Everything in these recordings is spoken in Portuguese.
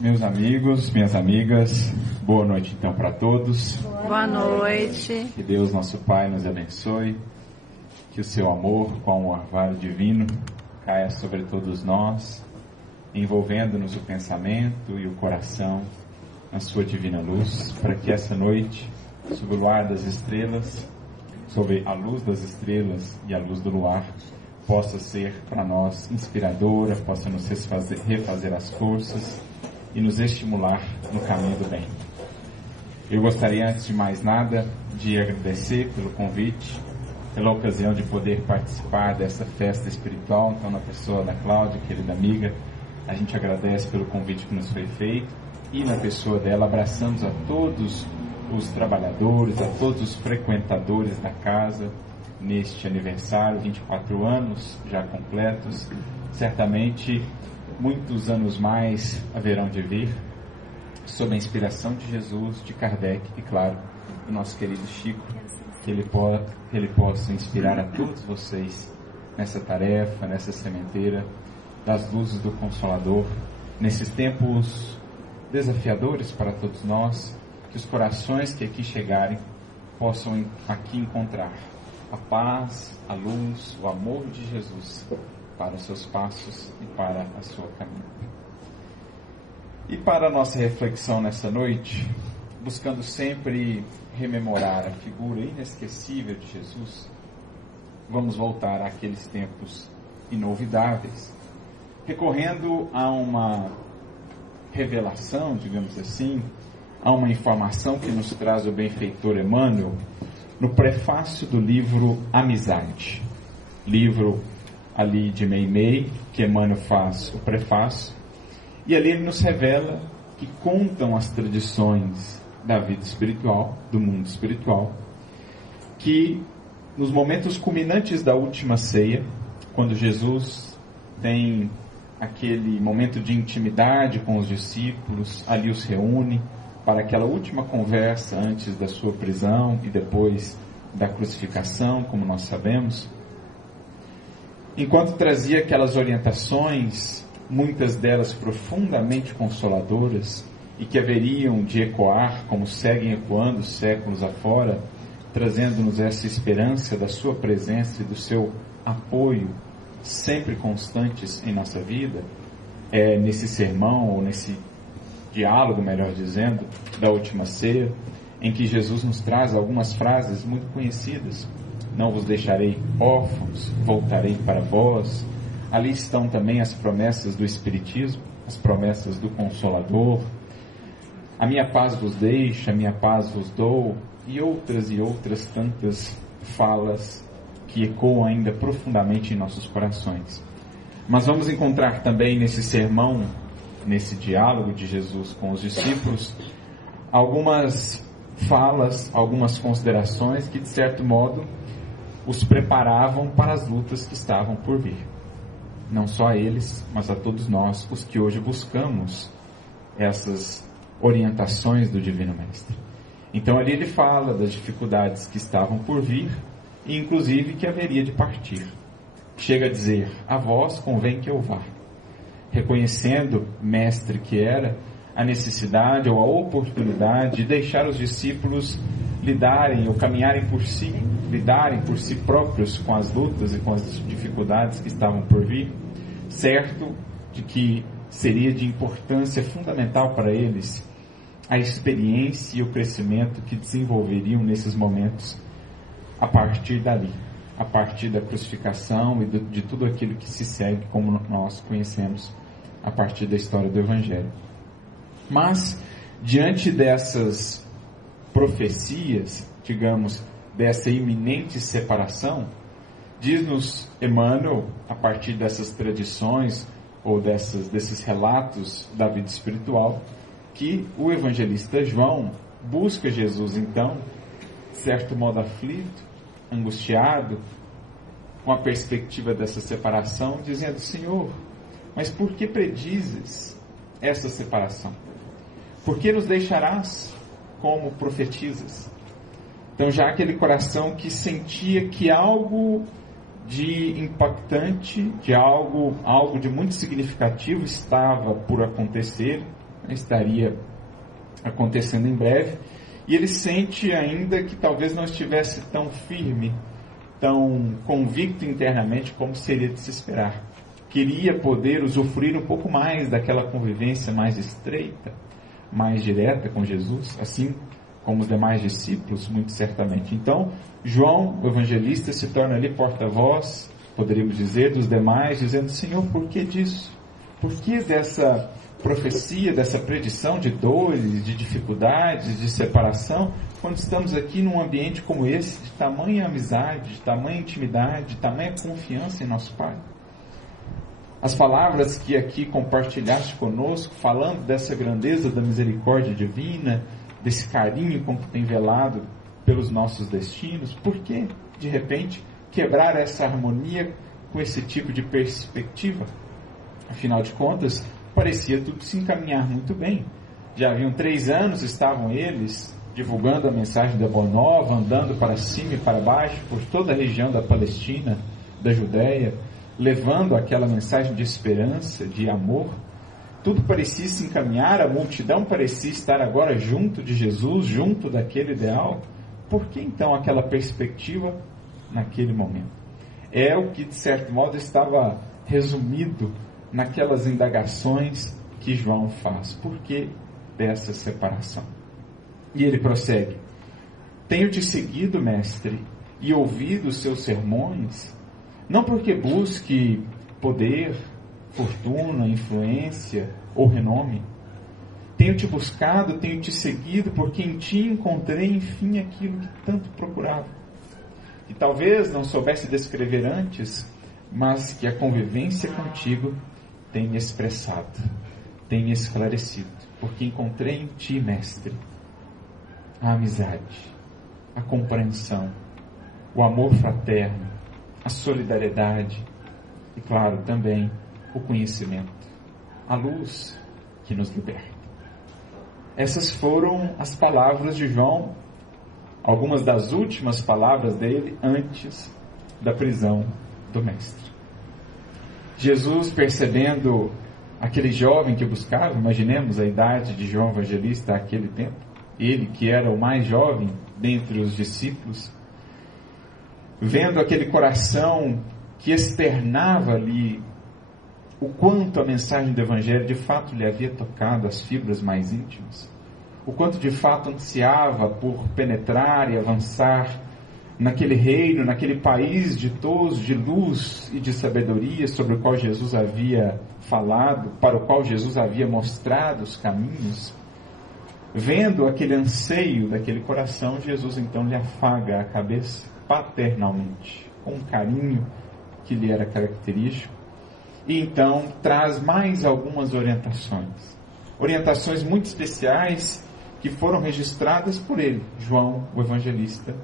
Meus amigos, minhas amigas, boa noite então para todos. Boa noite. Que Deus, nosso Pai, nos abençoe. Que o seu amor, com o orvalho divino, caia sobre todos nós, envolvendo-nos o pensamento e o coração na sua divina luz, para que essa noite, sob o luar das estrelas, sob a luz das estrelas e a luz do luar, possa ser para nós inspiradora, possa nos refazer as forças e nos estimular no caminho do bem. Eu gostaria, antes de mais nada, de agradecer pelo convite, pela ocasião de poder participar dessa festa espiritual. Então, na pessoa da Cláudia, querida amiga, a gente agradece pelo convite que nos foi feito, e na pessoa dela abraçamos a todos os trabalhadores, a todos os frequentadores da casa, neste aniversário, 24 anos já completos. Certamente muitos anos mais haverão de vir, sob a inspiração de Jesus, de Kardec e, claro, do nosso querido Chico, que ele possa inspirar a todos vocês nessa tarefa, nessa sementeira das luzes do Consolador, nesses tempos desafiadores para todos nós, que os corações que aqui chegarem possam aqui encontrar a paz, a luz, o amor de Jesus para os seus passos e para a sua caminhada. E para a nossa reflexão nessa noite, buscando sempre rememorar a figura inesquecível de Jesus, vamos voltar àqueles tempos inolvidáveis, recorrendo a uma revelação, digamos assim, a uma informação que nos traz o benfeitor Emmanuel no prefácio do livro Amizade, livro ali de Meimei, que Emmanuel faz o prefácio, e ali ele nos revela que contam as tradições da vida espiritual, do mundo espiritual, que nos momentos culminantes da última ceia, quando Jesus tem aquele momento de intimidade com os discípulos, ali os reúne para aquela última conversa antes da sua prisão e depois da crucificação, como nós sabemos. Enquanto trazia aquelas orientações, muitas delas profundamente consoladoras, e que haveriam de ecoar, como seguem ecoando séculos afora, trazendo-nos essa esperança da sua presença e do seu apoio, sempre constantes em nossa vida, nesse sermão, ou nesse diálogo, melhor dizendo, da última ceia, em que Jesus nos traz algumas frases muito conhecidas. Não vos deixarei órfãos, voltarei para vós. Ali estão também as promessas do Espiritismo, as promessas do Consolador. A minha paz vos deixo, a minha paz vos dou, e outras tantas falas que ecoam ainda profundamente em nossos corações. Mas vamos encontrar também nesse sermão, nesse diálogo de Jesus com os discípulos, algumas falas, algumas considerações que, de certo modo, os preparavam para as lutas que estavam por vir. Não só a eles, mas a todos nós, os que hoje buscamos essas orientações do Divino Mestre. Então ali ele fala das dificuldades que estavam por vir e inclusive que haveria de partir. Chega a dizer: a vós convém que eu vá. Reconhecendo, mestre que era, a necessidade ou a oportunidade de deixar os discípulos lidarem ou caminharem por si, lidarem por si próprios com as lutas e com as dificuldades que estavam por vir, certo de que seria de importância fundamental para eles a experiência e o crescimento que desenvolveriam nesses momentos a partir dali, a partir da crucificação e de tudo aquilo que se segue, como nós conhecemos a partir da história do Evangelho. Mas, diante dessas profecias, digamos, dessa iminente separação, diz-nos Emmanuel, a partir dessas tradições ou desses relatos da vida espiritual, que o evangelista João busca Jesus, então, de certo modo aflito, angustiado, com a perspectiva dessa separação, dizendo: Senhor, mas por que predizes essa separação? Por que nos deixarás como profetizas? Então, já aquele coração que sentia que algo de impactante, de algo de muito significativo estava por acontecer estaria acontecendo em breve, e ele sente ainda que talvez não estivesse tão firme, tão convicto internamente como seria de se esperar. Queria poder usufruir um pouco mais daquela convivência mais estreita, mais direta com Jesus, assim como os demais discípulos, muito certamente. Então, João, o evangelista, se torna ali porta-voz, poderíamos dizer, dos demais, dizendo: Senhor, por que disso? Por que dessa profecia, dessa predição de dores, de dificuldades, de separação, quando estamos aqui num ambiente como esse, de tamanha amizade, de tamanha intimidade, de tamanha confiança em nosso Pai? As palavras que aqui compartilhaste conosco, falando dessa grandeza da misericórdia divina, desse carinho com que tem velado pelos nossos destinos, por que, de repente, quebrar essa harmonia com esse tipo de perspectiva? Afinal de contas, parecia tudo se encaminhar muito bem. Já haviam 3 anos, estavam eles divulgando a mensagem da Boa Nova, andando para cima e para baixo, por toda a região da Palestina, da Judéia, levando aquela mensagem de esperança, de amor. Tudo parecia se encaminhar, a multidão parecia estar agora junto de Jesus, junto daquele ideal. Por que então aquela perspectiva naquele momento? É o que, de certo modo, estava resumido naquelas indagações que João faz. Por que dessa separação? E ele prossegue: Tenho-te seguido, mestre, e ouvido os seus sermões, não porque busque poder, fortuna, influência ou renome. Tenho-te buscado, tenho-te seguido, porque em ti encontrei, enfim, aquilo que tanto procurava. Que talvez não soubesse descrever antes, mas que a convivência contigo tem me expressado, tem me esclarecido, porque encontrei em ti, mestre, a amizade, a compreensão, o amor fraterno, a solidariedade e, claro, também o conhecimento, a luz que nos liberta. Essas foram as palavras de João, algumas das últimas palavras dele antes da prisão do Mestre. Jesus, percebendo aquele jovem que buscava, imaginemos a idade de João Evangelista àquele tempo, ele que era o mais jovem dentre os discípulos, vendo aquele coração que externava ali o quanto a mensagem do Evangelho de fato lhe havia tocado as fibras mais íntimas, o quanto de fato ansiava por penetrar e avançar naquele reino, naquele país ditoso de luz e de sabedoria sobre o qual Jesus havia falado, para o qual Jesus havia mostrado os caminhos. Vendo aquele anseio daquele coração, Jesus então lhe afaga a cabeça paternalmente, com um carinho que lhe era característico, e então traz mais algumas orientações muito especiais que foram registradas por ele, João, o evangelista,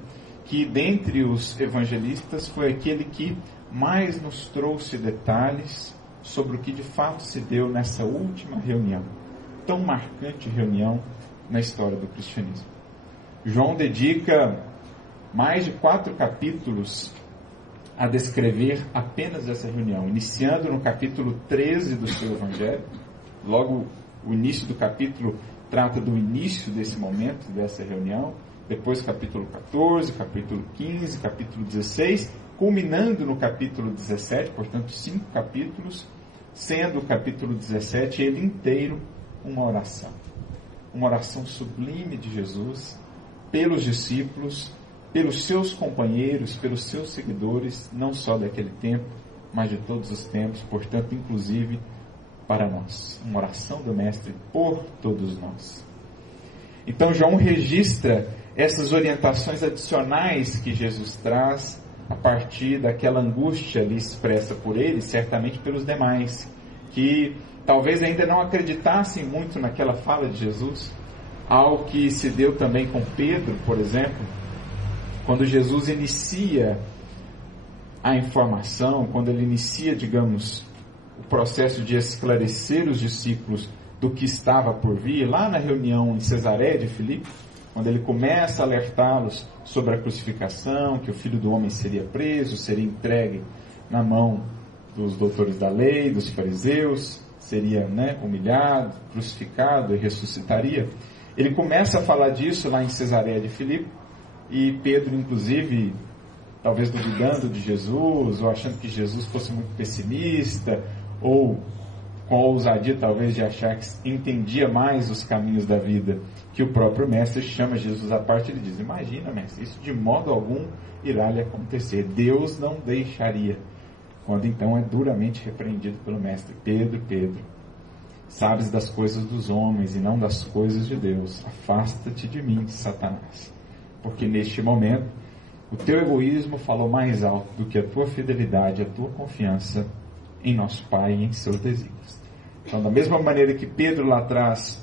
que dentre os evangelistas foi aquele que mais nos trouxe detalhes sobre o que de fato se deu nessa última reunião, tão marcante reunião na história do cristianismo. João dedica mais de 4 capítulos a descrever apenas essa reunião, iniciando no capítulo 13 do seu evangelho. Logo, o início do capítulo trata do início desse momento, dessa reunião. Depois capítulo 14, capítulo 15, capítulo 16, culminando no capítulo 17, portanto 5 capítulos, sendo o capítulo 17 ele inteiro uma oração sublime de Jesus pelos discípulos, pelos seus companheiros, pelos seus seguidores, não só daquele tempo, mas de todos os tempos, portanto, inclusive para nós. Uma oração do Mestre por todos nós. Então, João registra essas orientações adicionais que Jesus traz a partir daquela angústia ali expressa por ele, certamente pelos demais, que talvez ainda não acreditassem muito naquela fala de Jesus, ao que se deu também com Pedro, por exemplo, quando Jesus inicia a informação, quando ele inicia, digamos, o processo de esclarecer os discípulos do que estava por vir, lá na reunião em Cesareia de Filipe, quando ele começa a alertá-los sobre a crucificação, que o Filho do Homem seria preso, seria entregue na mão dos doutores da lei, dos fariseus, seria, humilhado, crucificado e ressuscitaria. Ele começa a falar disso lá em Cesareia de Filipe, e Pedro, inclusive, talvez duvidando de Jesus, ou achando que Jesus fosse muito pessimista, ou com a ousadia talvez de achar que entendia mais os caminhos da vida que o próprio mestre, chama Jesus à parte e ele diz: imagina, mestre, isso de modo algum irá lhe acontecer, Deus não deixaria. Quando então é duramente repreendido pelo mestre: Pedro, sabes das coisas dos homens e não das coisas de Deus, afasta-te de mim, Satanás, porque neste momento o teu egoísmo falou mais alto do que a tua fidelidade, a tua confiança em nosso Pai e em seus desígnios. Então, da mesma maneira que Pedro lá atrás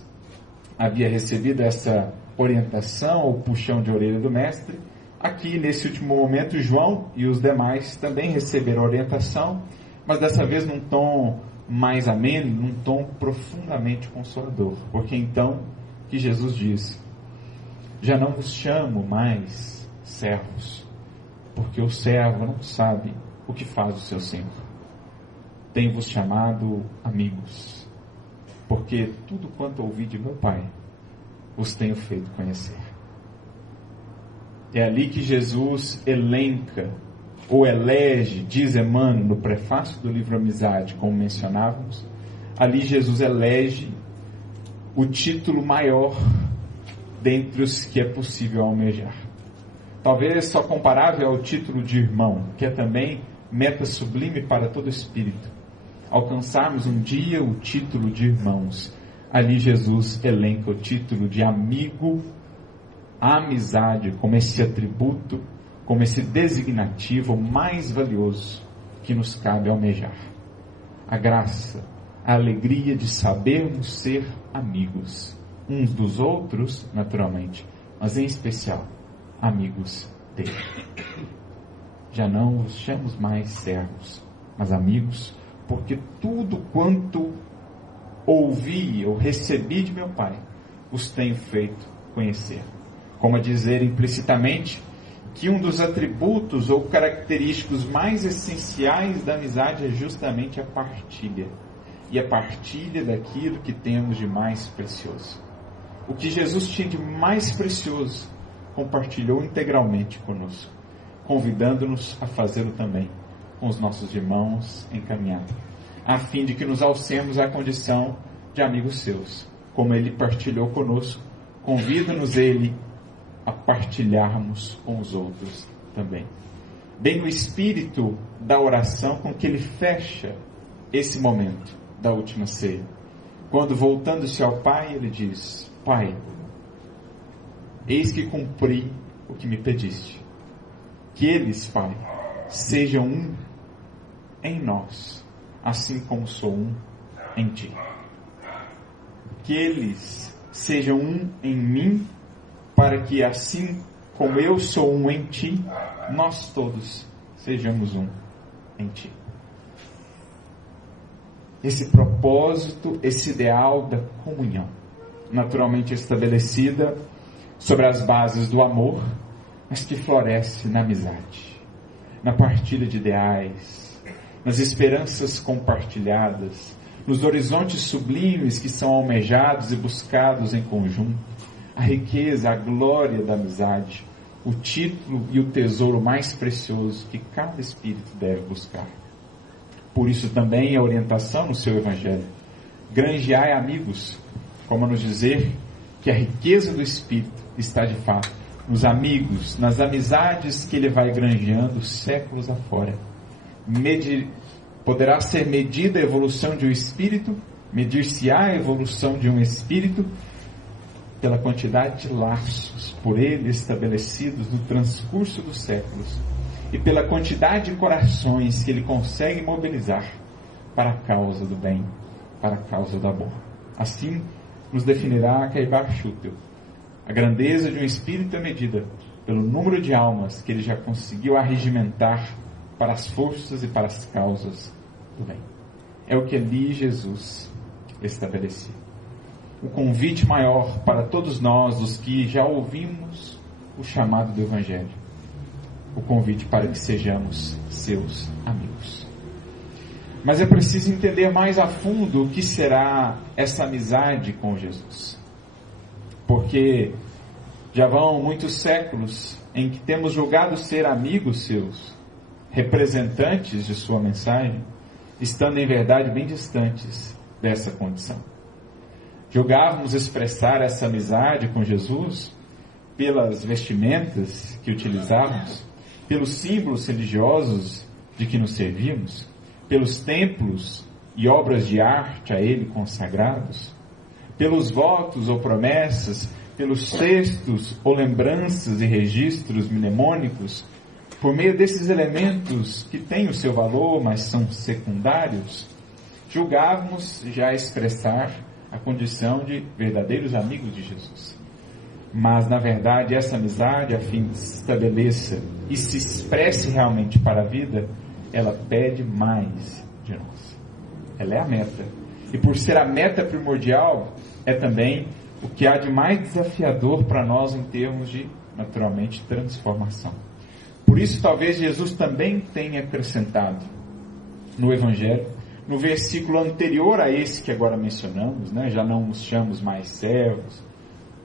havia recebido essa orientação ou puxão de orelha do mestre, aqui nesse último momento João e os demais também receberam orientação, mas dessa vez num tom mais ameno, num tom profundamente consolador, porque então que Jesus diz: já não vos chamo mais servos, porque o servo não sabe o que faz o seu senhor. Tenho-vos chamado amigos, porque tudo quanto ouvi de meu Pai os tenho feito conhecer. É ali que Jesus elenca, ou elege, diz Emmanuel no prefácio do livro Amizade, como mencionávamos, ali Jesus elege o título maior dentre os que é possível almejar. Talvez só comparável ao título de irmão, que é também meta sublime para todo espírito. Alcançarmos um dia o título de irmãos. Ali Jesus elenca o título de amigo, a amizade como esse atributo, como esse designativo mais valioso que nos cabe almejar. A graça, a alegria de sabermos ser amigos uns dos outros, naturalmente, mas em especial amigos dele. Já não os chamamos mais servos, mas amigos, porque tudo quanto ouvi ou recebi de meu Pai os tenho feito conhecer. Como a dizer implicitamente que um dos atributos ou característicos mais essenciais da amizade é justamente a partilha. E a partilha daquilo que temos de mais precioso. O que Jesus tinha de mais precioso, compartilhou integralmente conosco, convidando-nos a fazê-lo também com os nossos irmãos em caminhada, a fim de que nos alcemos à condição de amigos seus, como Ele partilhou conosco. Convida-nos Ele a partilharmos com os outros também. Bem no espírito da oração com que Ele fecha esse momento da última ceia, quando voltando-se ao Pai, Ele diz: Pai, eis que cumpri o que me pediste, que eles, Pai, sejam um em nós, assim como sou um em ti. Que eles sejam um em mim, para que assim como eu sou um em ti, nós todos sejamos um em ti. Esse propósito, esse ideal da comunhão, naturalmente estabelecida sobre as bases do amor, mas que floresce na amizade, na partilha de ideais, nas esperanças compartilhadas, nos horizontes sublimes que são almejados e buscados em conjunto, a riqueza, a glória da amizade, o título e o tesouro mais precioso que cada espírito deve buscar. Por isso também a orientação no seu Evangelho: granjeai amigos, como a nos dizer que a riqueza do Espírito está de fato nos amigos, nas amizades que ele vai granjeando séculos afora. Poderá ser medida a evolução de um espírito, medir-se-á a evolução de um espírito pela quantidade de laços por ele estabelecidos no transcurso dos séculos e pela quantidade de corações que ele consegue mobilizar para a causa do bem, para a causa do amor. Assim nos definirá Kaibar Schutel. A grandeza de um espírito é medida pelo número de almas que ele já conseguiu arregimentar para as forças e para as causas do bem. É o que ali Jesus estabeleceu. O convite maior para todos nós, os que já ouvimos o chamado do Evangelho. O convite para que sejamos seus amigos. Mas é preciso entender mais a fundo o que será essa amizade com Jesus. Porque já vão muitos séculos em que temos julgado ser amigos seus, representantes de sua mensagem, estando em verdade bem distantes dessa condição. Julgávamos expressar essa amizade com Jesus pelas vestimentas que utilizávamos, pelos símbolos religiosos de que nos servíamos, pelos templos e obras de arte a Ele consagrados, pelos votos ou promessas, pelos textos ou lembranças e registros mnemônicos, por meio desses elementos que têm o seu valor, mas são secundários, julgávamos já expressar a condição de verdadeiros amigos de Jesus. Mas, na verdade, essa amizade, a fim de se estabeleça e se expresse realmente para a vida, ela pede mais de nós. Ela é a meta. E por ser a meta primordial, é também o que há de mais desafiador para nós em termos de, naturalmente, transformação. Por isso, talvez Jesus também tenha acrescentado no Evangelho, no versículo anterior a esse que agora mencionamos, né? Já não nos chamamos mais servos,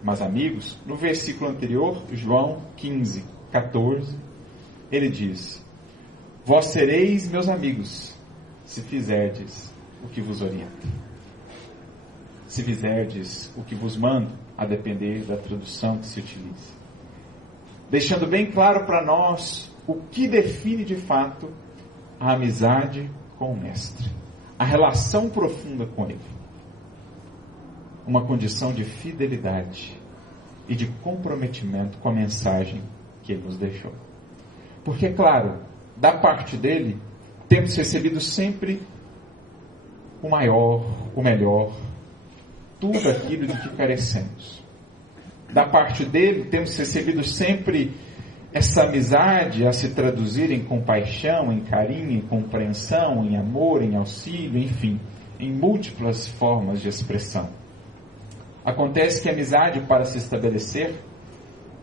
mas amigos. No versículo anterior, João 15, 14, ele diz: vós sereis meus amigos, se fizerdes o que vos orienta. Se fizerdes o que vos mando, a depender da tradução que se utiliza. Deixando bem claro para nós o que define de fato a amizade com o Mestre. A relação profunda com Ele. Uma condição de fidelidade e de comprometimento com a mensagem que Ele nos deixou. Porque, claro, da parte dele, temos recebido sempre o maior, o melhor, tudo aquilo de que carecemos. Da parte dele, temos recebido sempre essa amizade a se traduzir em compaixão, em carinho, em compreensão, em amor, em auxílio, enfim, em múltiplas formas de expressão. Acontece que a amizade, para se estabelecer,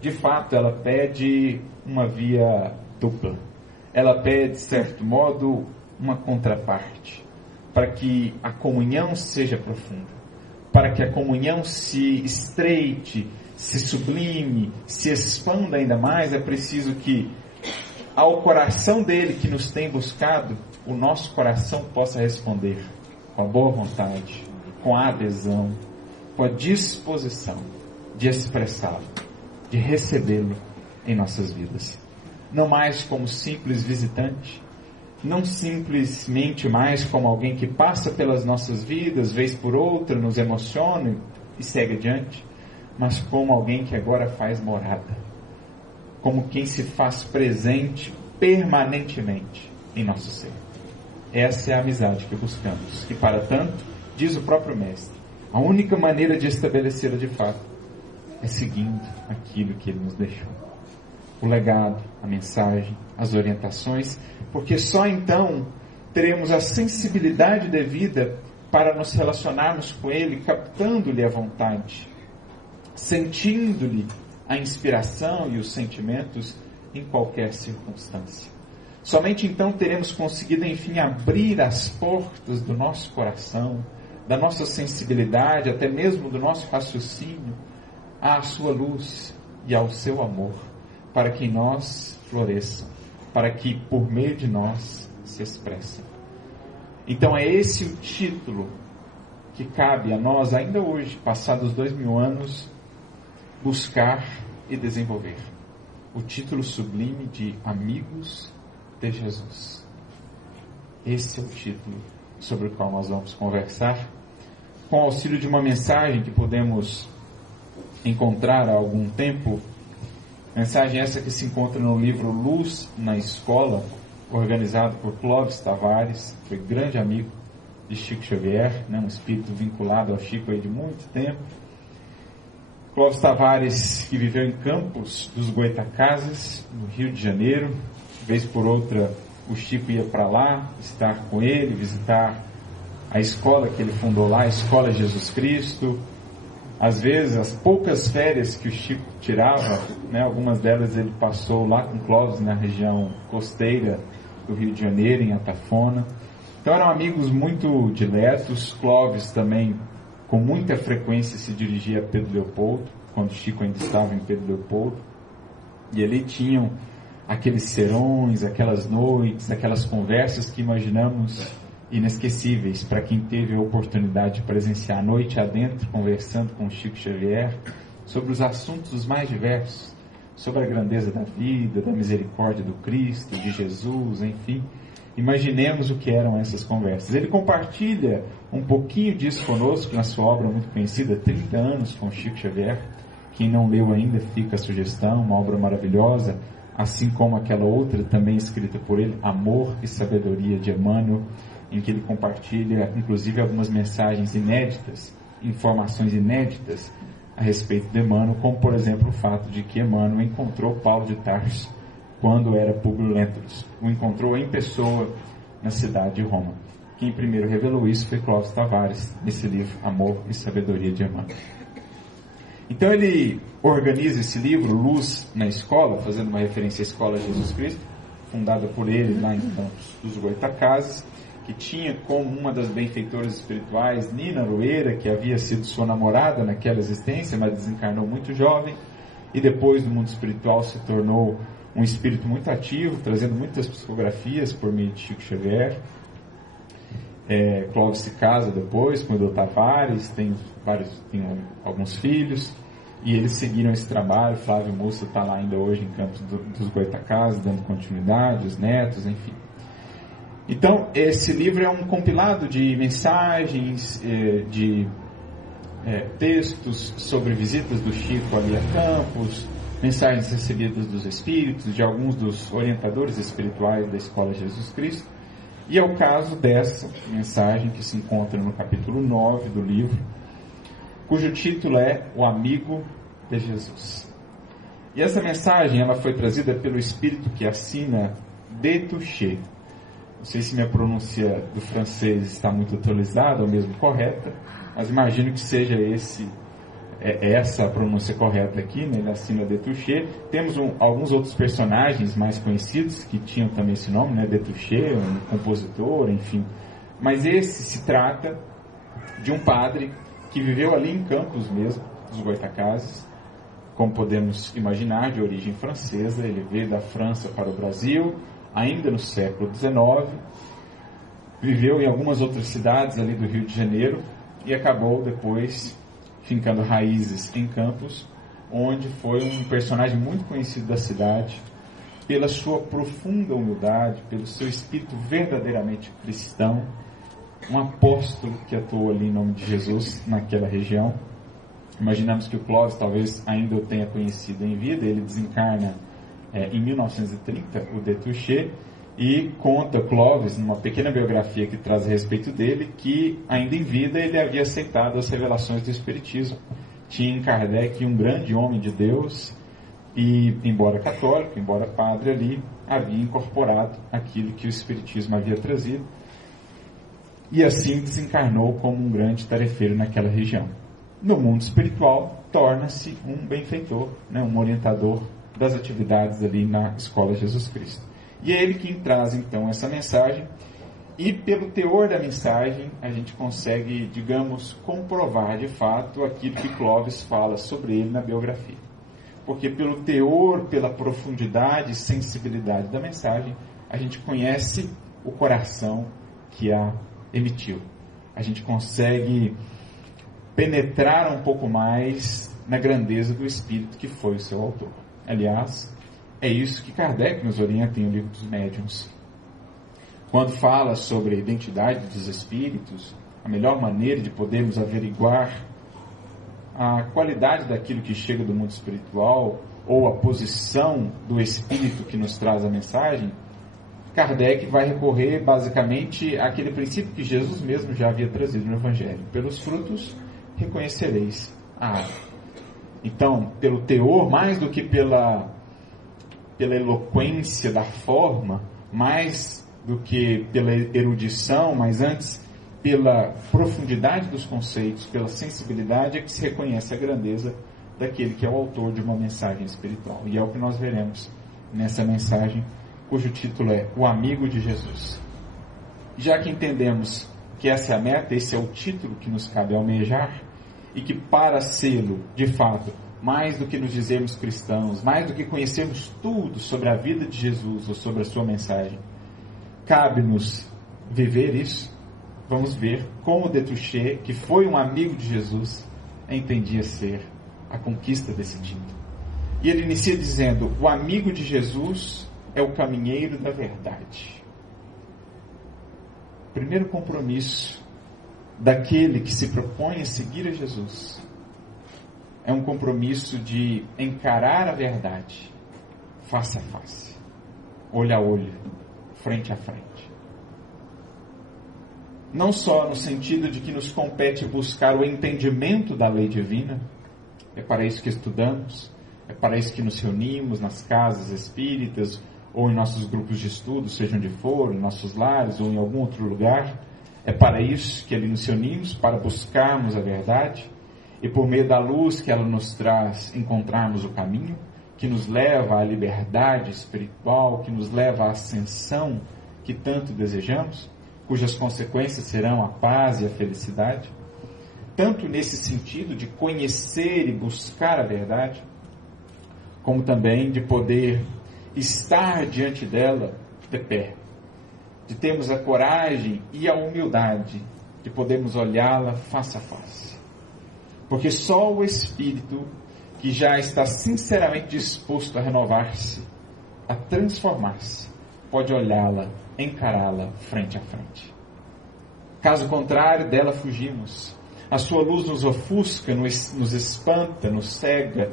de fato, ela pede uma via dupla. Ela pede, de certo modo, uma contraparte, para que a comunhão seja profunda, para que a comunhão se estreite, se sublime, se expanda ainda mais. É preciso que, ao coração dele que nos tem buscado, o nosso coração possa responder com a boa vontade, com a adesão, com a disposição de expressá-lo, de recebê-lo em nossas vidas. Não mais como simples visitante, não simplesmente mais como alguém que passa pelas nossas vidas, vez por outra, nos emociona e segue adiante, mas como alguém que agora faz morada, como quem se faz presente permanentemente em nosso ser. Essa é a amizade que buscamos. E para tanto, diz o próprio Mestre, a única maneira de estabelecê-la de fato é seguindo aquilo que Ele nos deixou. O legado, a mensagem, as orientações, porque só então teremos a sensibilidade devida para nos relacionarmos com Ele, captando-lhe a vontade, sentindo-lhe a inspiração e os sentimentos em qualquer circunstância. Somente então teremos conseguido, enfim, abrir as portas do nosso coração, da nossa sensibilidade, até mesmo do nosso raciocínio, à sua luz e ao seu amor, para que em nós floresçam, para que por meio de nós se expressem. Então é esse o título que cabe a nós ainda hoje, passados 2000 anos, buscar e desenvolver. O título sublime de Amigos de Jesus. Esse é o título sobre o qual nós vamos conversar, com o auxílio de uma mensagem que podemos encontrar há algum tempo. Mensagem essa que se encontra no livro Luz na Escola, organizado por Clóvis Tavares, foi grande amigo de Chico Xavier, um espírito vinculado ao Chico aí de muito tempo. Clóvis Tavares, que viveu em Campos dos Goitacazes, no Rio de Janeiro. Vez por outra, o Chico ia para lá, estar com ele, visitar a escola que ele fundou lá, a Escola Jesus Cristo. Às vezes, as poucas férias que o Chico tirava, algumas delas ele passou lá com Clóvis, na região costeira do Rio de Janeiro, em Atafona. Então eram amigos muito diletos. Clóvis também, com muita frequência, se dirigia a Pedro Leopoldo, quando Chico ainda estava em Pedro Leopoldo. E ali tinham aqueles serões, aquelas noites, aquelas conversas que imaginamos inesquecíveis para quem teve a oportunidade de presenciar a noite adentro, conversando com Chico Xavier sobre os assuntos mais diversos, sobre a grandeza da vida, da misericórdia do Cristo, de Jesus, enfim. Imaginemos o que eram essas conversas. Ele compartilha um pouquinho disso conosco na sua obra muito conhecida, 30 anos com Chico Xavier. Quem não leu ainda, fica a sugestão, uma obra maravilhosa, assim como aquela outra também escrita por ele, Amor e Sabedoria, de Emmanuel, em que ele compartilha inclusive algumas mensagens inéditas, informações inéditas a respeito de Emmanuel, como por exemplo o fato de que Emmanuel encontrou Paulo de Tarso quando era Públio Lentulus, o encontrou em pessoa na cidade de Roma. Quem primeiro revelou isso foi Clóvis Tavares, nesse livro Amor e Sabedoria de Emmanuel. Então ele organiza esse livro, Luz na Escola, fazendo uma referência à Escola de Jesus Cristo, fundada por ele lá em Campos dos Goytacazes, que tinha como uma das benfeitoras espirituais Nina Aroeira, que havia sido sua namorada naquela existência, mas desencarnou muito jovem, e depois do mundo espiritual se tornou um espírito muito ativo, trazendo muitas psicografias por meio de Chico Xavier. Clóvis se casa depois com o Eudor Tavares, tem alguns filhos, e eles seguiram esse trabalho. Flávio Mussa está lá ainda hoje em Campos dos Goytacazes, dando continuidade, os netos, enfim. Então, esse livro é um compilado de mensagens, de textos sobre visitas do Chico ali a Campos, mensagens recebidas dos espíritos, de alguns dos orientadores espirituais da Escola de Jesus Cristo. E é o caso dessa mensagem que se encontra no capítulo 9 do livro, cujo título é O Amigo de Jesus. E essa mensagem ela foi trazida pelo espírito que assina Détouché. Não sei se minha pronúncia do francês está muito atualizada ou mesmo correta, mas imagino que seja essa a pronúncia correta aqui, né? Ele assina Détouché. Temos alguns outros personagens mais conhecidos que tinham também esse nome, né? Détouché, um compositor, enfim. Mas esse se trata de um padre que viveu ali em Campos mesmo, dos Goytacazes, como podemos imaginar, de origem francesa. Ele veio da França para o Brasil, ainda no século XIX, viveu em algumas outras cidades ali do Rio de Janeiro e acabou depois fincando raízes em Campos, onde foi um personagem muito conhecido da cidade pela sua profunda humildade, pelo seu espírito verdadeiramente cristão, um apóstolo que atuou ali em nome de Jesus naquela região. Imaginamos que o Clóvis talvez ainda o tenha conhecido em vida. Ele desencarna em 1930, o Détouché, e conta Clóvis, numa pequena biografia que traz a respeito dele, que ainda em vida ele havia aceitado as revelações do Espiritismo. Tinha em Kardec um grande homem de Deus e, embora católico, embora padre ali, havia incorporado aquilo que o Espiritismo havia trazido, e assim desencarnou como um grande tarefeiro naquela região. No mundo espiritual, torna-se um benfeitor, né, um orientador das atividades ali na Escola de Jesus Cristo. E é ele quem traz então essa mensagem, e pelo teor da mensagem a gente consegue, digamos, comprovar de fato aquilo que Clóvis fala sobre ele na biografia. Porque pelo teor, pela profundidade e sensibilidade da mensagem, a gente conhece o coração que a emitiu. A gente consegue penetrar um pouco mais na grandeza do espírito que foi o seu autor. Aliás, é isso que Kardec nos orienta em O Livro dos Médiuns. Quando fala sobre a identidade dos espíritos, a melhor maneira de podermos averiguar a qualidade daquilo que chega do mundo espiritual, ou a posição do espírito que nos traz a mensagem, Kardec vai recorrer basicamente àquele princípio que Jesus mesmo já havia trazido no Evangelho. Pelos frutos reconhecereis a árvore. Então, pelo teor, mais do que pela eloquência da forma, mais do que pela erudição, mas antes pela profundidade dos conceitos, pela sensibilidade, é que se reconhece a grandeza daquele que é o autor de uma mensagem espiritual. E é o que nós veremos nessa mensagem, cujo título é O Amigo de Jesus. Já que entendemos que essa é a meta, esse é o título que nos cabe almejar, e que para sê-lo, de fato, mais do que nos dizermos cristãos, mais do que conhecermos tudo sobre a vida de Jesus ou sobre a sua mensagem, cabe-nos viver isso. Vamos ver como Détruchet, que foi um amigo de Jesus, entendia ser a conquista desse título. E ele inicia dizendo: o amigo de Jesus é o caminheiro da verdade. Primeiro compromisso daquele que se propõe a seguir a Jesus é um compromisso de encarar a verdade face a face, olho a olho, frente a frente. Não só no sentido de que nos compete buscar o entendimento da lei divina, é para isso que estudamos, é para isso que nos reunimos nas casas espíritas ou em nossos grupos de estudo, seja onde for, em nossos lares ou em algum outro lugar. É para isso que ali nos reunimos, para buscarmos a verdade e por meio da luz que ela nos traz, encontrarmos o caminho que nos leva à liberdade espiritual, que nos leva à ascensão que tanto desejamos, cujas consequências serão a paz e a felicidade. Tanto nesse sentido de conhecer e buscar a verdade, como também de poder estar diante dela de pé, de termos a coragem e a humildade de podermos olhá-la face a face. Porque só o Espírito que já está sinceramente disposto a renovar-se, a transformar-se, pode olhá-la, encará-la frente a frente. Caso contrário, dela fugimos. A sua luz nos ofusca, nos espanta, nos cega.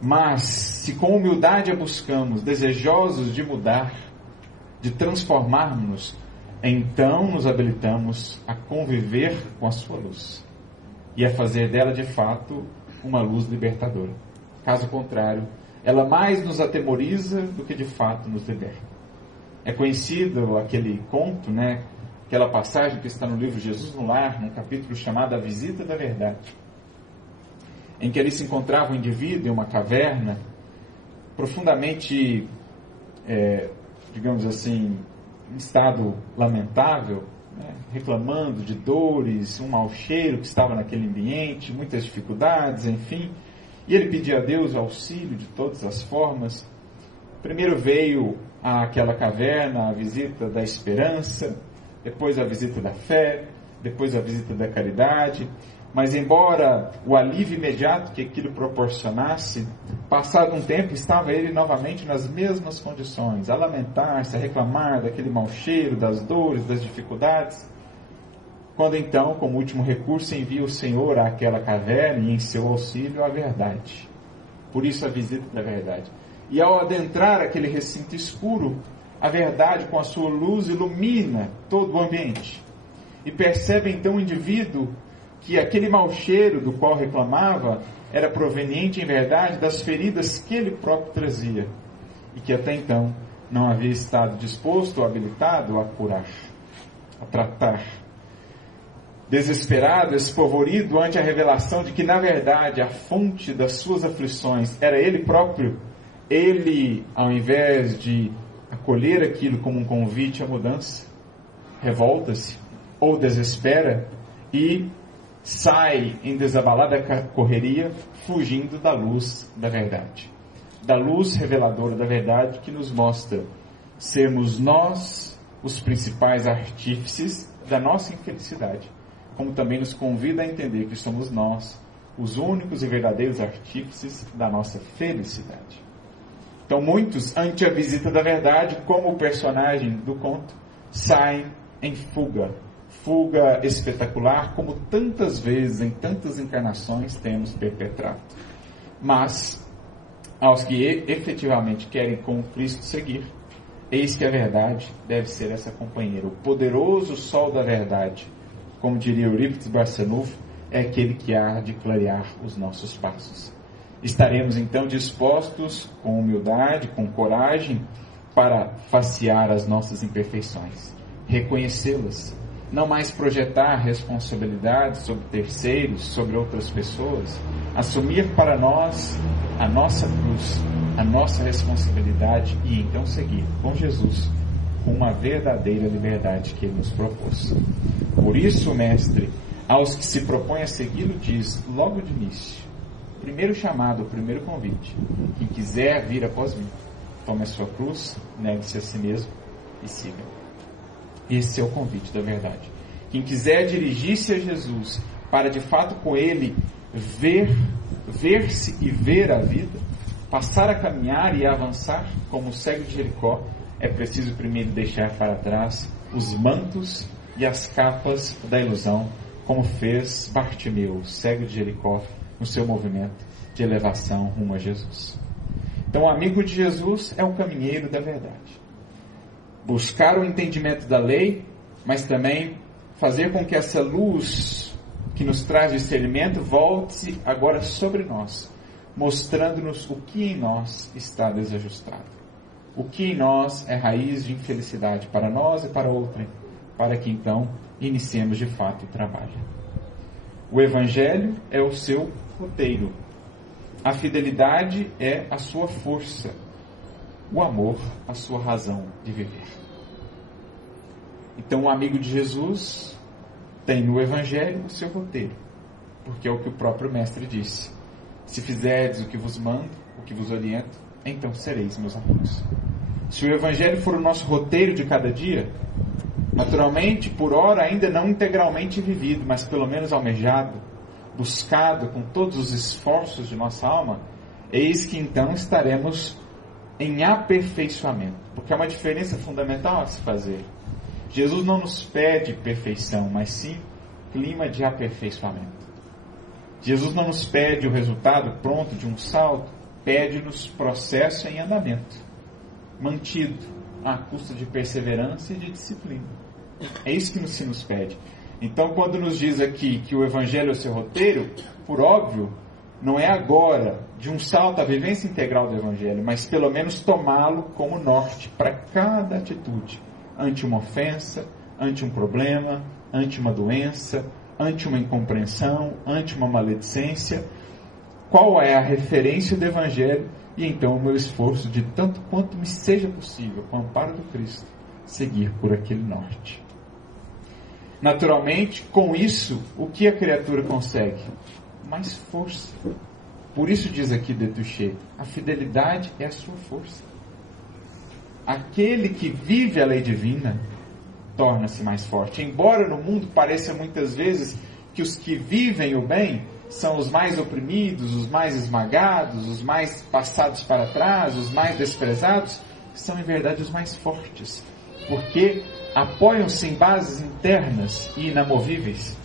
Mas, se com humildade a buscamos, desejosos de mudar, de transformarmos-nos, então nos habilitamos a conviver com a sua luz e a fazer dela, de fato, uma luz libertadora. Caso contrário, ela mais nos atemoriza do que, de fato, nos liberta. É conhecido aquele conto, aquela passagem que está no livro Jesus no Lar, num capítulo chamado A Visita da Verdade, em que ali se encontrava um indivíduo em uma caverna, profundamente, digamos assim, em estado lamentável, reclamando de dores, um mau cheiro que estava naquele ambiente, muitas dificuldades, enfim. E ele pedia a Deus auxílio de todas as formas. Primeiro veio àquela caverna a visita da esperança, depois a visita da fé, depois a visita da caridade. Mas embora o alívio imediato que aquilo proporcionasse, passado um tempo estava ele novamente nas mesmas condições, a lamentar-se, a reclamar daquele mau cheiro, das dores, das dificuldades. Quando então, como último recurso, envia o Senhor àquela caverna e em seu auxílio a verdade. Por isso a visita da verdade. E ao adentrar aquele recinto escuro, a verdade com a sua luz ilumina todo o ambiente. E percebe então o indivíduo que aquele mau cheiro do qual reclamava era proveniente, em verdade, das feridas que ele próprio trazia e que até então não havia estado disposto ou habilitado a curar, a tratar. Desesperado, espavorido ante a revelação de que, na verdade, a fonte das suas aflições era ele próprio, ele, ao invés de acolher aquilo como um convite à mudança, revolta-se ou desespera e sai em desabalada correria, fugindo da luz da verdade. Da luz reveladora da verdade que nos mostra sermos nós os principais artífices da nossa infelicidade, como também nos convida a entender que somos nós os únicos e verdadeiros artífices da nossa felicidade. Então muitos, ante a visita da verdade, como o personagem do conto, saem em fuga espetacular, como tantas vezes, em tantas encarnações, temos perpetrado. Mas, aos que efetivamente querem com Cristo seguir, eis que a verdade deve ser essa companheira. O poderoso sol da verdade, como diria Eurípides Barçanufo, é aquele que há de clarear os nossos passos. Estaremos então dispostos, com humildade, com coragem, para facear as nossas imperfeições, reconhecê-las, não mais projetar responsabilidades sobre terceiros, sobre outras pessoas, assumir para nós a nossa cruz, a nossa responsabilidade e então seguir com Jesus com a verdadeira liberdade que Ele nos propôs. Por isso, o Mestre, aos que se propõem a segui-lo, diz logo de início, primeiro chamado, o primeiro convite: quem quiser vir após mim, tome a sua cruz, negue-se a si mesmo e siga. Esse é o convite da verdade. Quem quiser dirigir-se a Jesus para de fato com Ele ver-se e ver a vida, passar a caminhar e a avançar como o cego de Jericó, é preciso primeiro deixar para trás os mantos e as capas da ilusão, como fez Bartimeu, cego de Jericó, no seu movimento de elevação rumo a Jesus. Então, o amigo de Jesus é o caminheiro da verdade. Buscar o entendimento da lei, mas também fazer com que essa luz que nos traz discernimento volte agora sobre nós, mostrando-nos o que em nós está desajustado. O que em nós é raiz de infelicidade para nós e para outrem, para que então iniciemos de fato o trabalho. O Evangelho é o seu roteiro. A fidelidade é a sua força. O amor, a sua razão de viver. Então, o amigo de Jesus tem no Evangelho o seu roteiro, porque é o que o próprio Mestre disse: se fizerdes o que vos mando, o que vos oriento, então sereis meus amigos. Se o Evangelho for o nosso roteiro de cada dia, naturalmente, por ora ainda não integralmente vivido, mas pelo menos almejado, buscado com todos os esforços de nossa alma, eis que então estaremos em aperfeiçoamento, porque é uma diferença fundamental a se fazer. Jesus não nos pede perfeição, mas sim clima de aperfeiçoamento. Jesus não nos pede o resultado pronto de um salto, pede-nos processo em andamento, mantido à custa de perseverança e de disciplina. É isso que se nos pede. Então, quando nos diz aqui que o Evangelho é o seu roteiro, por óbvio, não é agora de um salto à vivência integral do Evangelho, mas pelo menos tomá-lo como norte para cada atitude, ante uma ofensa, ante um problema, ante uma doença, ante uma incompreensão, ante uma maledicência. Qual é a referência do Evangelho? E então o meu esforço, de tanto quanto me seja possível, com o amparo do Cristo, seguir por aquele norte. Naturalmente, com isso, o que a criatura consegue? Mais força. Por isso diz aqui Détuché, a fidelidade é a sua força. Aquele que vive a lei divina torna-se mais forte. Embora no mundo pareça muitas vezes que os que vivem o bem são os mais oprimidos, os mais esmagados, os mais passados para trás, os mais desprezados, são em verdade os mais fortes, porque apoiam-se em bases internas e inamovíveis,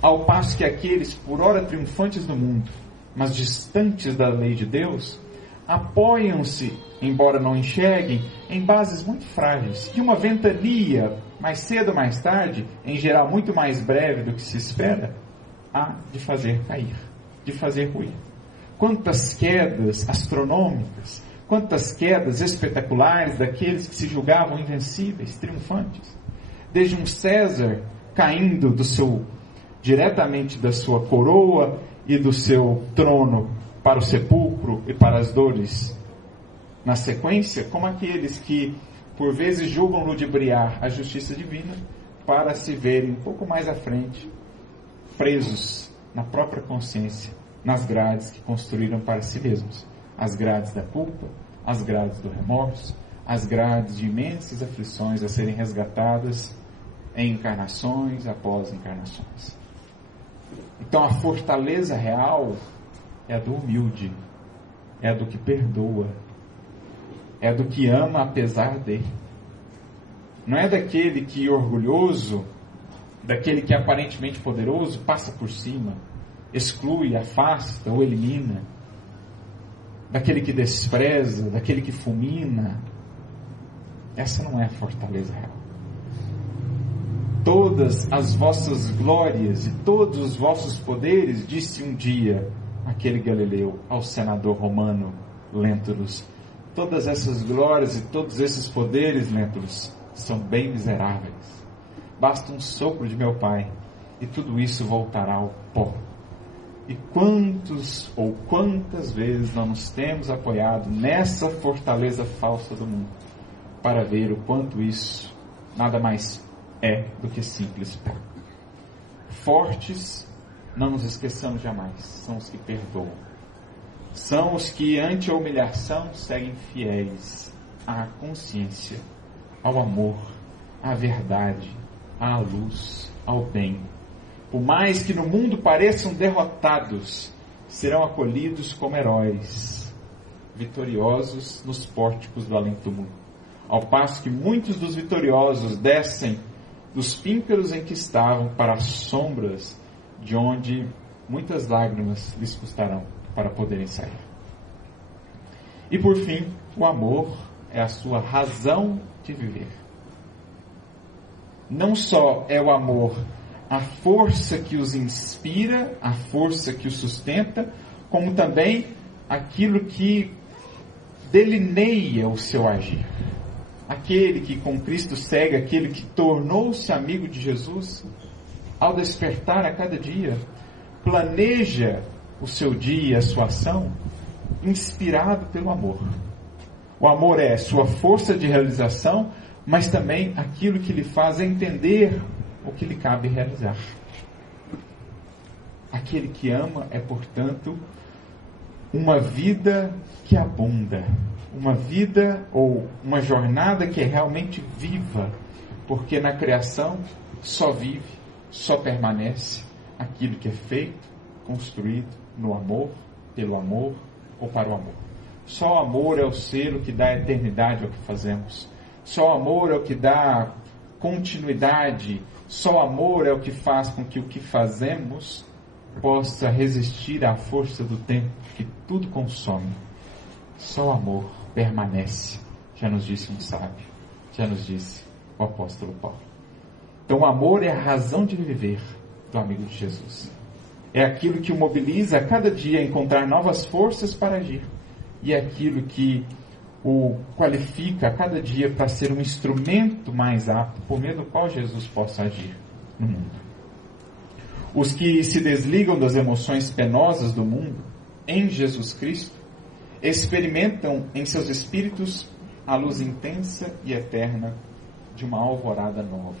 ao passo que aqueles, por ora triunfantes no mundo, mas distantes da lei de Deus, apoiam-se, embora não enxerguem, em bases muito frágeis, que uma ventania, mais cedo ou mais tarde, em geral muito mais breve do que se espera, há de fazer cair, de fazer ruir. Quantas quedas astronômicas, quantas quedas espetaculares daqueles que se julgavam invencíveis, triunfantes. Desde um César caindo diretamente da sua coroa e do seu trono para o sepulcro e para as dores na sequência, como aqueles que por vezes julgam ludibriar a justiça divina para se verem um pouco mais à frente, presos na própria consciência, nas grades que construíram para si mesmos. As grades da culpa, as grades do remorso, as grades de imensas aflições a serem resgatadas em encarnações após encarnações. Então a fortaleza real é a do humilde, é a do que perdoa, é a do que ama apesar de. Não é daquele que orgulhoso, daquele que aparentemente poderoso passa por cima, exclui, afasta ou elimina, daquele que despreza, daquele que fulmina. Essa não é a fortaleza real. Todas as vossas glórias e todos os vossos poderes, disse um dia aquele Galileu ao senador romano Lentulus, todas essas glórias e todos esses poderes, Lentulus, são bem miseráveis. Basta um sopro de meu Pai e tudo isso voltará ao pó. E quantos ou quantas vezes nós nos temos apoiado nessa fortaleza falsa do mundo, para ver o quanto isso nada mais é do que simples pecado. Fortes, não nos esqueçamos jamais, são os que perdoam. São os que, ante a humilhação, seguem fiéis à consciência, ao amor, à verdade, à luz, ao bem. Por mais que no mundo pareçam derrotados, serão acolhidos como heróis, vitoriosos nos pórticos do além-túmulo. Ao passo que muitos dos vitoriosos descem dos píncaros em que estavam para as sombras de onde muitas lágrimas lhes custarão para poderem sair. E por fim, o amor é a sua razão de viver. Não só é o amor a força que os inspira, a força que os sustenta, como também aquilo que delineia o seu agir. Aquele que com Cristo segue, aquele que tornou-se amigo de Jesus, ao despertar a cada dia, planeja o seu dia, a sua ação, inspirado pelo amor. O amor é sua força de realização, mas também aquilo que lhe faz entender o que lhe cabe realizar. Aquele que ama é, portanto, uma vida que abunda, uma vida ou uma jornada que é realmente viva, porque na criação só vive, só permanece aquilo que é feito, construído no amor, pelo amor ou para o amor. Só o amor é o selo que dá eternidade ao que fazemos. Só o amor é o que dá continuidade. Só o amor é o que faz com que o que fazemos possa resistir à força do tempo que tudo consome. Só o amor permanece, já nos disse um sábio, já nos disse o apóstolo Paulo. Então o amor é a razão de viver do amigo de Jesus. É aquilo que o mobiliza a cada dia a encontrar novas forças para agir. E é aquilo que o qualifica a cada dia para ser um instrumento mais apto por meio do qual Jesus possa agir no mundo. Os que se desligam das emoções penosas do mundo em Jesus Cristo experimentam em seus espíritos a luz intensa e eterna de uma alvorada nova.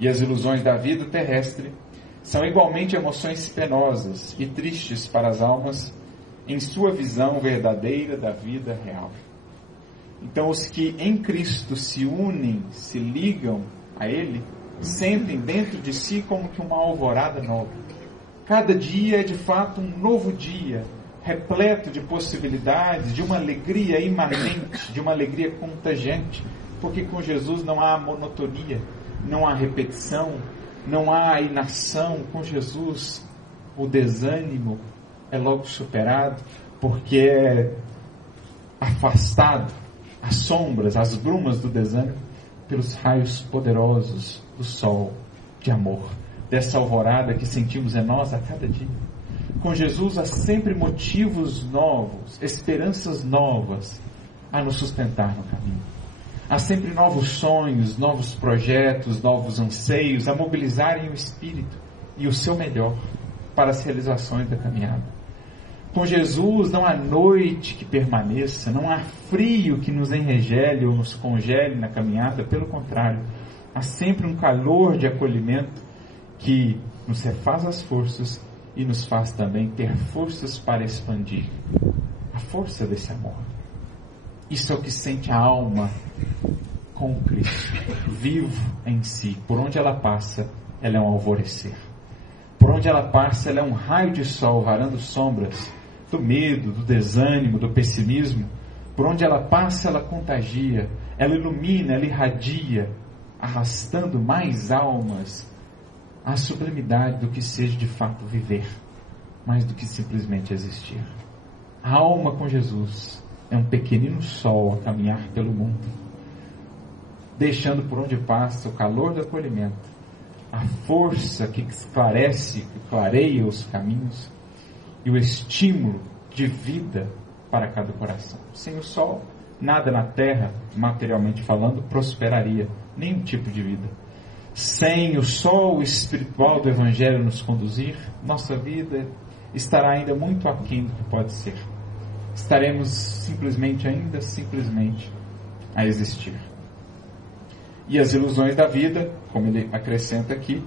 E as ilusões da vida terrestre são igualmente emoções penosas e tristes para as almas em sua visão verdadeira da vida real. Então, os que em Cristo se unem, se ligam a Ele, sentem dentro de si como que uma alvorada nova. Cada dia é de fato um novo dia, repleto de possibilidades, de uma alegria imanente, de uma alegria contagiante, porque com Jesus não há monotonia, não há repetição, não há inação. Com Jesus o desânimo é logo superado, porque é afastado as sombras, as brumas do desânimo, pelos raios poderosos do sol de amor, dessa alvorada que sentimos em nós a cada dia. Com Jesus há sempre motivos novos, esperanças novas a nos sustentar no caminho. Há sempre novos sonhos, novos projetos, novos anseios a mobilizarem o espírito e o seu melhor para as realizações da caminhada. Com Jesus não há noite que permaneça, não há frio que nos enregele ou nos congele na caminhada, pelo contrário, há sempre um calor de acolhimento que nos refaz as forças e nos faz também ter forças para expandir a força desse amor. Isso é o que sente a alma com Cristo, vivo em si. Por onde ela passa, ela é um alvorecer. Por onde ela passa, ela é um raio de sol varando sombras do medo, do desânimo, do pessimismo. Por onde ela passa, ela contagia, ela ilumina, ela irradia, arrastando mais almas à sublimidade do que seja de fato viver, mais do que simplesmente existir. A alma com Jesus é um pequenino sol a caminhar pelo mundo, deixando por onde passa o calor do acolhimento, a força que esclarece, que clareia os caminhos e o estímulo de vida para cada coração. Sem o sol, nada na terra, materialmente falando, prosperaria, nenhum tipo de vida. Sem o sol espiritual do Evangelho nos conduzir, nossa vida estará ainda muito aquém do que pode ser. Estaremos simplesmente a existir. E as ilusões da vida, como ele acrescenta aqui,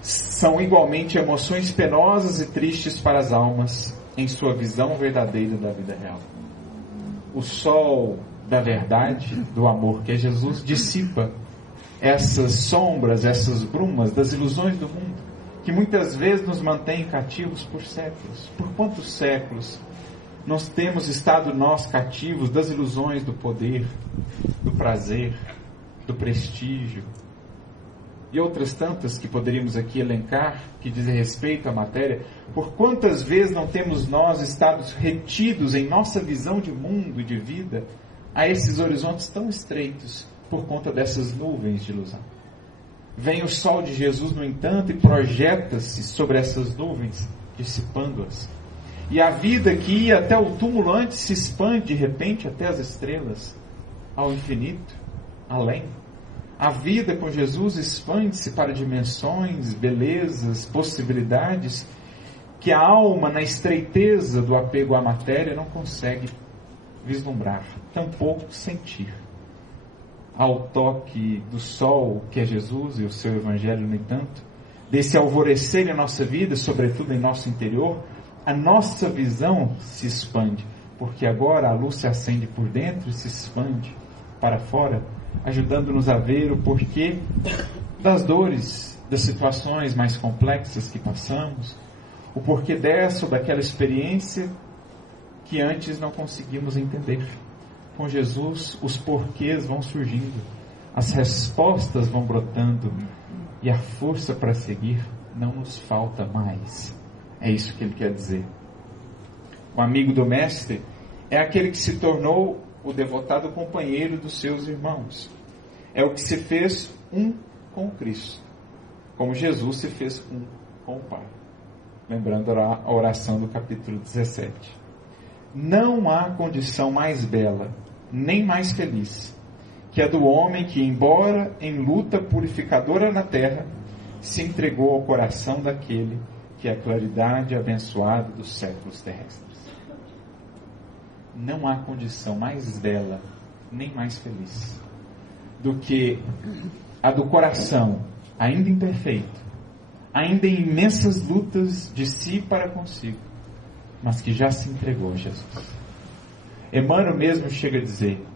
são igualmente emoções penosas e tristes para as almas em sua visão verdadeira da vida real. O sol da verdade, do amor que é Jesus, dissipa essas sombras, essas brumas das ilusões do mundo, que muitas vezes nos mantêm cativos por séculos. Por quantos séculos nós temos estado nós cativos das ilusões do poder, do prazer, do prestígio, e outras tantas que poderíamos aqui elencar, que dizem respeito à matéria. Por quantas vezes não temos nós estado retidos em nossa visão de mundo e de vida a esses horizontes tão estreitos por conta dessas nuvens de ilusão? Vem o sol de Jesus, no entanto, e projeta-se sobre essas nuvens, dissipando-as. E a vida que ia até o túmulo antes se expande de repente até as estrelas, ao infinito, além. A vida com Jesus expande-se para dimensões, belezas, possibilidades que a alma, na estreiteza do apego à matéria, não consegue vislumbrar, tampouco sentir. Ao toque do sol, que é Jesus e o seu Evangelho, no entanto, desse alvorecer em nossa vida, sobretudo em nosso interior, a nossa visão se expande, porque agora a luz se acende por dentro e se expande para fora, ajudando-nos a ver o porquê das dores, das situações mais complexas que passamos, o porquê dessa ou daquela experiência que antes não conseguimos entender. Com Jesus, os porquês vão surgindo, as respostas vão brotando, e a força para seguir não nos falta mais. É isso que ele quer dizer. O amigo do Mestre é aquele que se tornou o devotado companheiro dos seus irmãos. É o que se fez um com Cristo, como Jesus se fez um com o Pai. Lembrando a oração do capítulo 17. Não há condição mais bela, nem mais feliz, que a do homem que, embora em luta purificadora na terra, se entregou ao coração daquele que é a claridade abençoada dos séculos terrestres. Não há condição mais bela, nem mais feliz, do que a do coração, ainda imperfeito, ainda em imensas lutas de si para consigo, mas que já se entregou a Jesus. Emmanuel mesmo chega a dizer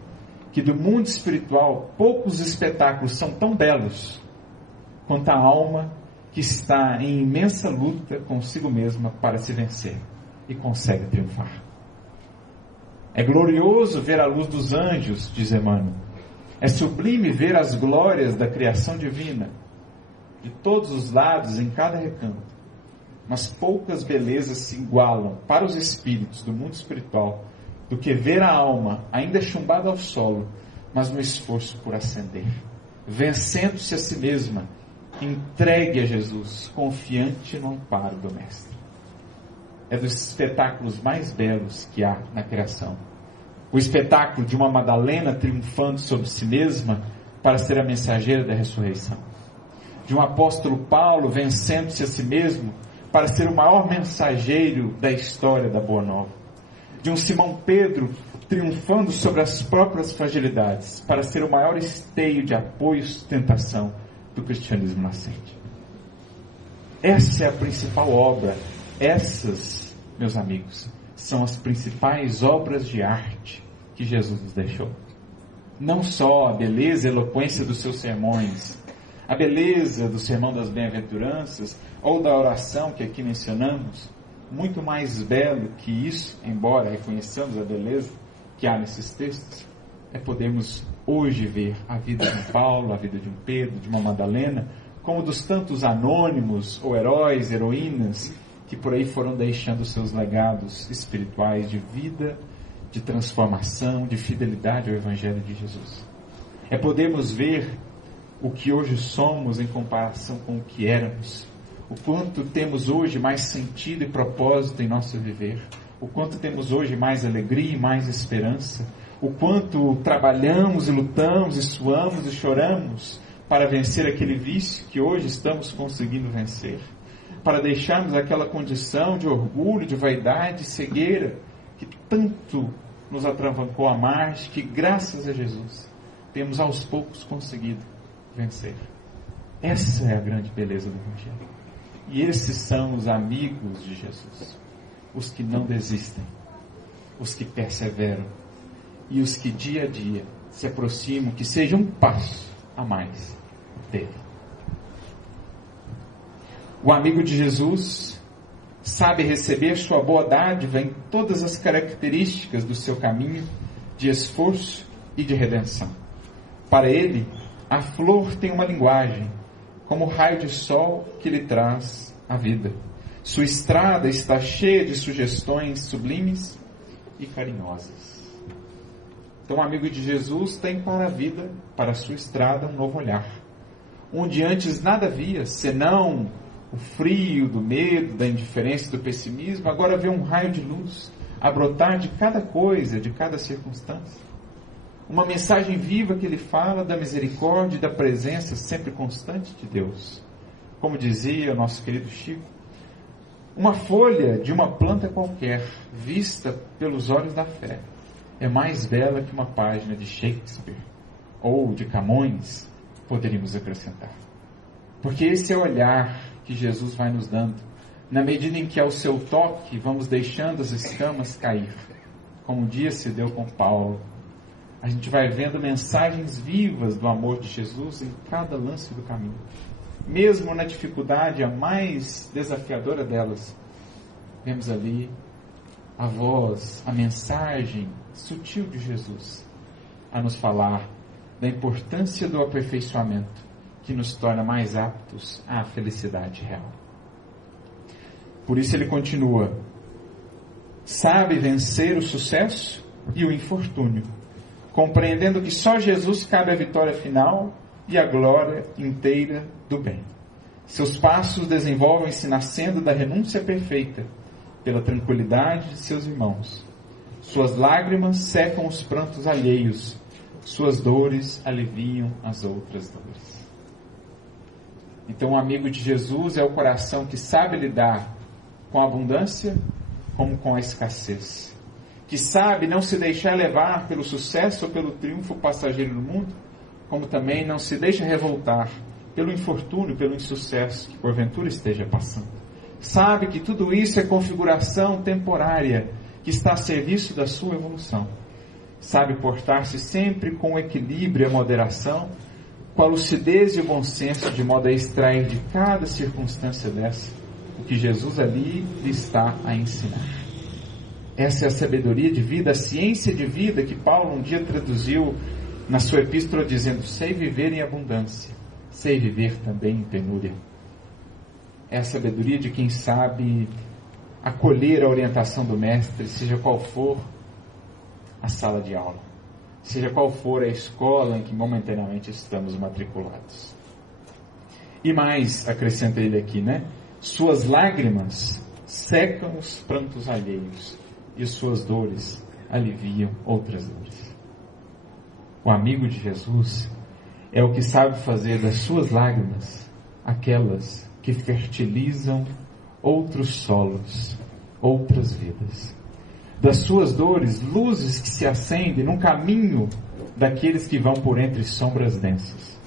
que do mundo espiritual poucos espetáculos são tão belos quanto a alma que está em imensa luta consigo mesma para se vencer e consegue triunfar. É glorioso ver a luz dos anjos, diz Emmanuel. É sublime ver as glórias da criação divina, de todos os lados, em cada recanto. Mas poucas belezas se igualam para os espíritos do mundo espiritual do que ver a alma ainda chumbada ao solo, mas no esforço por ascender, vencendo-se a si mesma, entregue a Jesus, confiante no amparo do Mestre. É dos espetáculos mais belos que há na criação. O espetáculo de uma Madalena triunfando sobre si mesma para ser a mensageira da ressurreição. De um apóstolo Paulo vencendo-se a si mesmo para ser o maior mensageiro da história da Boa Nova. De um Simão Pedro triunfando sobre as próprias fragilidades para ser o maior esteio de apoio e sustentação do cristianismo nascente. Essa é a principal obra. Essas, meus amigos, são as principais obras de arte que Jesus nos deixou. Não só a beleza e a eloquência dos seus sermões, a beleza do sermão das bem-aventuranças ou da oração que aqui mencionamos, muito mais belo que isso, embora reconheçamos a beleza que há nesses textos, é podermos hoje ver a vida de um Paulo, a vida de um Pedro, de uma Madalena, como dos tantos anônimos ou heróis, heroínas, que por aí foram deixando seus legados espirituais de vida, de transformação, de fidelidade ao Evangelho de Jesus. É podermos ver o que hoje somos em comparação com o que éramos, o quanto temos hoje mais sentido e propósito em nosso viver, o quanto temos hoje mais alegria e mais esperança, o quanto trabalhamos e lutamos e suamos e choramos para vencer aquele vício que hoje estamos conseguindo vencer, para deixarmos aquela condição de orgulho, de vaidade, de cegueira, que tanto nos atravancou a marcha, que graças a Jesus temos aos poucos conseguido vencer. Essa é a grande beleza do Evangelho. E esses são os amigos de Jesus, os que não desistem, os que perseveram e os que dia a dia se aproximam, que seja um passo a mais dele. O amigo de Jesus sabe receber sua boa dádiva em todas as características do seu caminho de esforço e de redenção. Para ele, a flor tem uma linguagem, como o raio de sol que lhe traz a vida. Sua estrada está cheia de sugestões sublimes e carinhosas. Então, o amigo de Jesus tem para a vida, para a sua estrada, um novo olhar. Onde antes nada via, senão o frio do medo, da indiferença e do pessimismo, agora vê um raio de luz a brotar de cada coisa, de cada circunstância. Uma mensagem viva que ele fala da misericórdia e da presença sempre constante de Deus. Como dizia o nosso querido Chico, uma folha de uma planta qualquer, vista pelos olhos da fé, é mais bela que uma página de Shakespeare ou de Camões, poderíamos acrescentar. Porque esse é o olhar que Jesus vai nos dando, na medida em que ao seu toque vamos deixando as escamas cair, como um dia se deu com Paulo. A gente vai vendo mensagens vivas do amor de Jesus em cada lance do caminho. Mesmo na dificuldade, a mais desafiadora delas, vemos ali a voz, a mensagem sutil de Jesus a nos falar da importância do aperfeiçoamento que nos torna mais aptos à felicidade real. Por isso ele continua: sabe vencer o sucesso e o infortúnio, compreendendo que só Jesus cabe a vitória final e a glória inteira do bem. Seus passos desenvolvem-se na senda da renúncia perfeita, pela tranquilidade de seus irmãos. Suas lágrimas secam os prantos alheios, suas dores aliviam as outras dores. Então, o amigo de Jesus é o coração que sabe lidar com a abundância como com a escassez, que sabe não se deixar levar pelo sucesso ou pelo triunfo passageiro no mundo, como também não se deixa revoltar pelo infortúnio, pelo insucesso que porventura esteja passando. Sabe que tudo isso é configuração temporária que está a serviço da sua evolução. Sabe portar-se sempre com o equilíbrio e a moderação, com a lucidez e o bom senso, de modo a extrair de cada circunstância dessa o que Jesus ali lhe está a ensinar. Essa é a sabedoria de vida, a ciência de vida que Paulo um dia traduziu na sua epístola dizendo: sei viver em abundância, sei viver também em penúria. É a sabedoria de quem sabe acolher a orientação do mestre, seja qual for a sala de aula, seja qual for a escola em que momentaneamente estamos matriculados. E mais, acrescenta ele aqui, né? Suas lágrimas secam os prantos alheios e suas dores aliviam outras dores. O amigo de Jesus é o que sabe fazer das suas lágrimas aquelas que fertilizam outros solos, outras vidas. Das suas dores, luzes que se acendem no caminho daqueles que vão por entre sombras densas.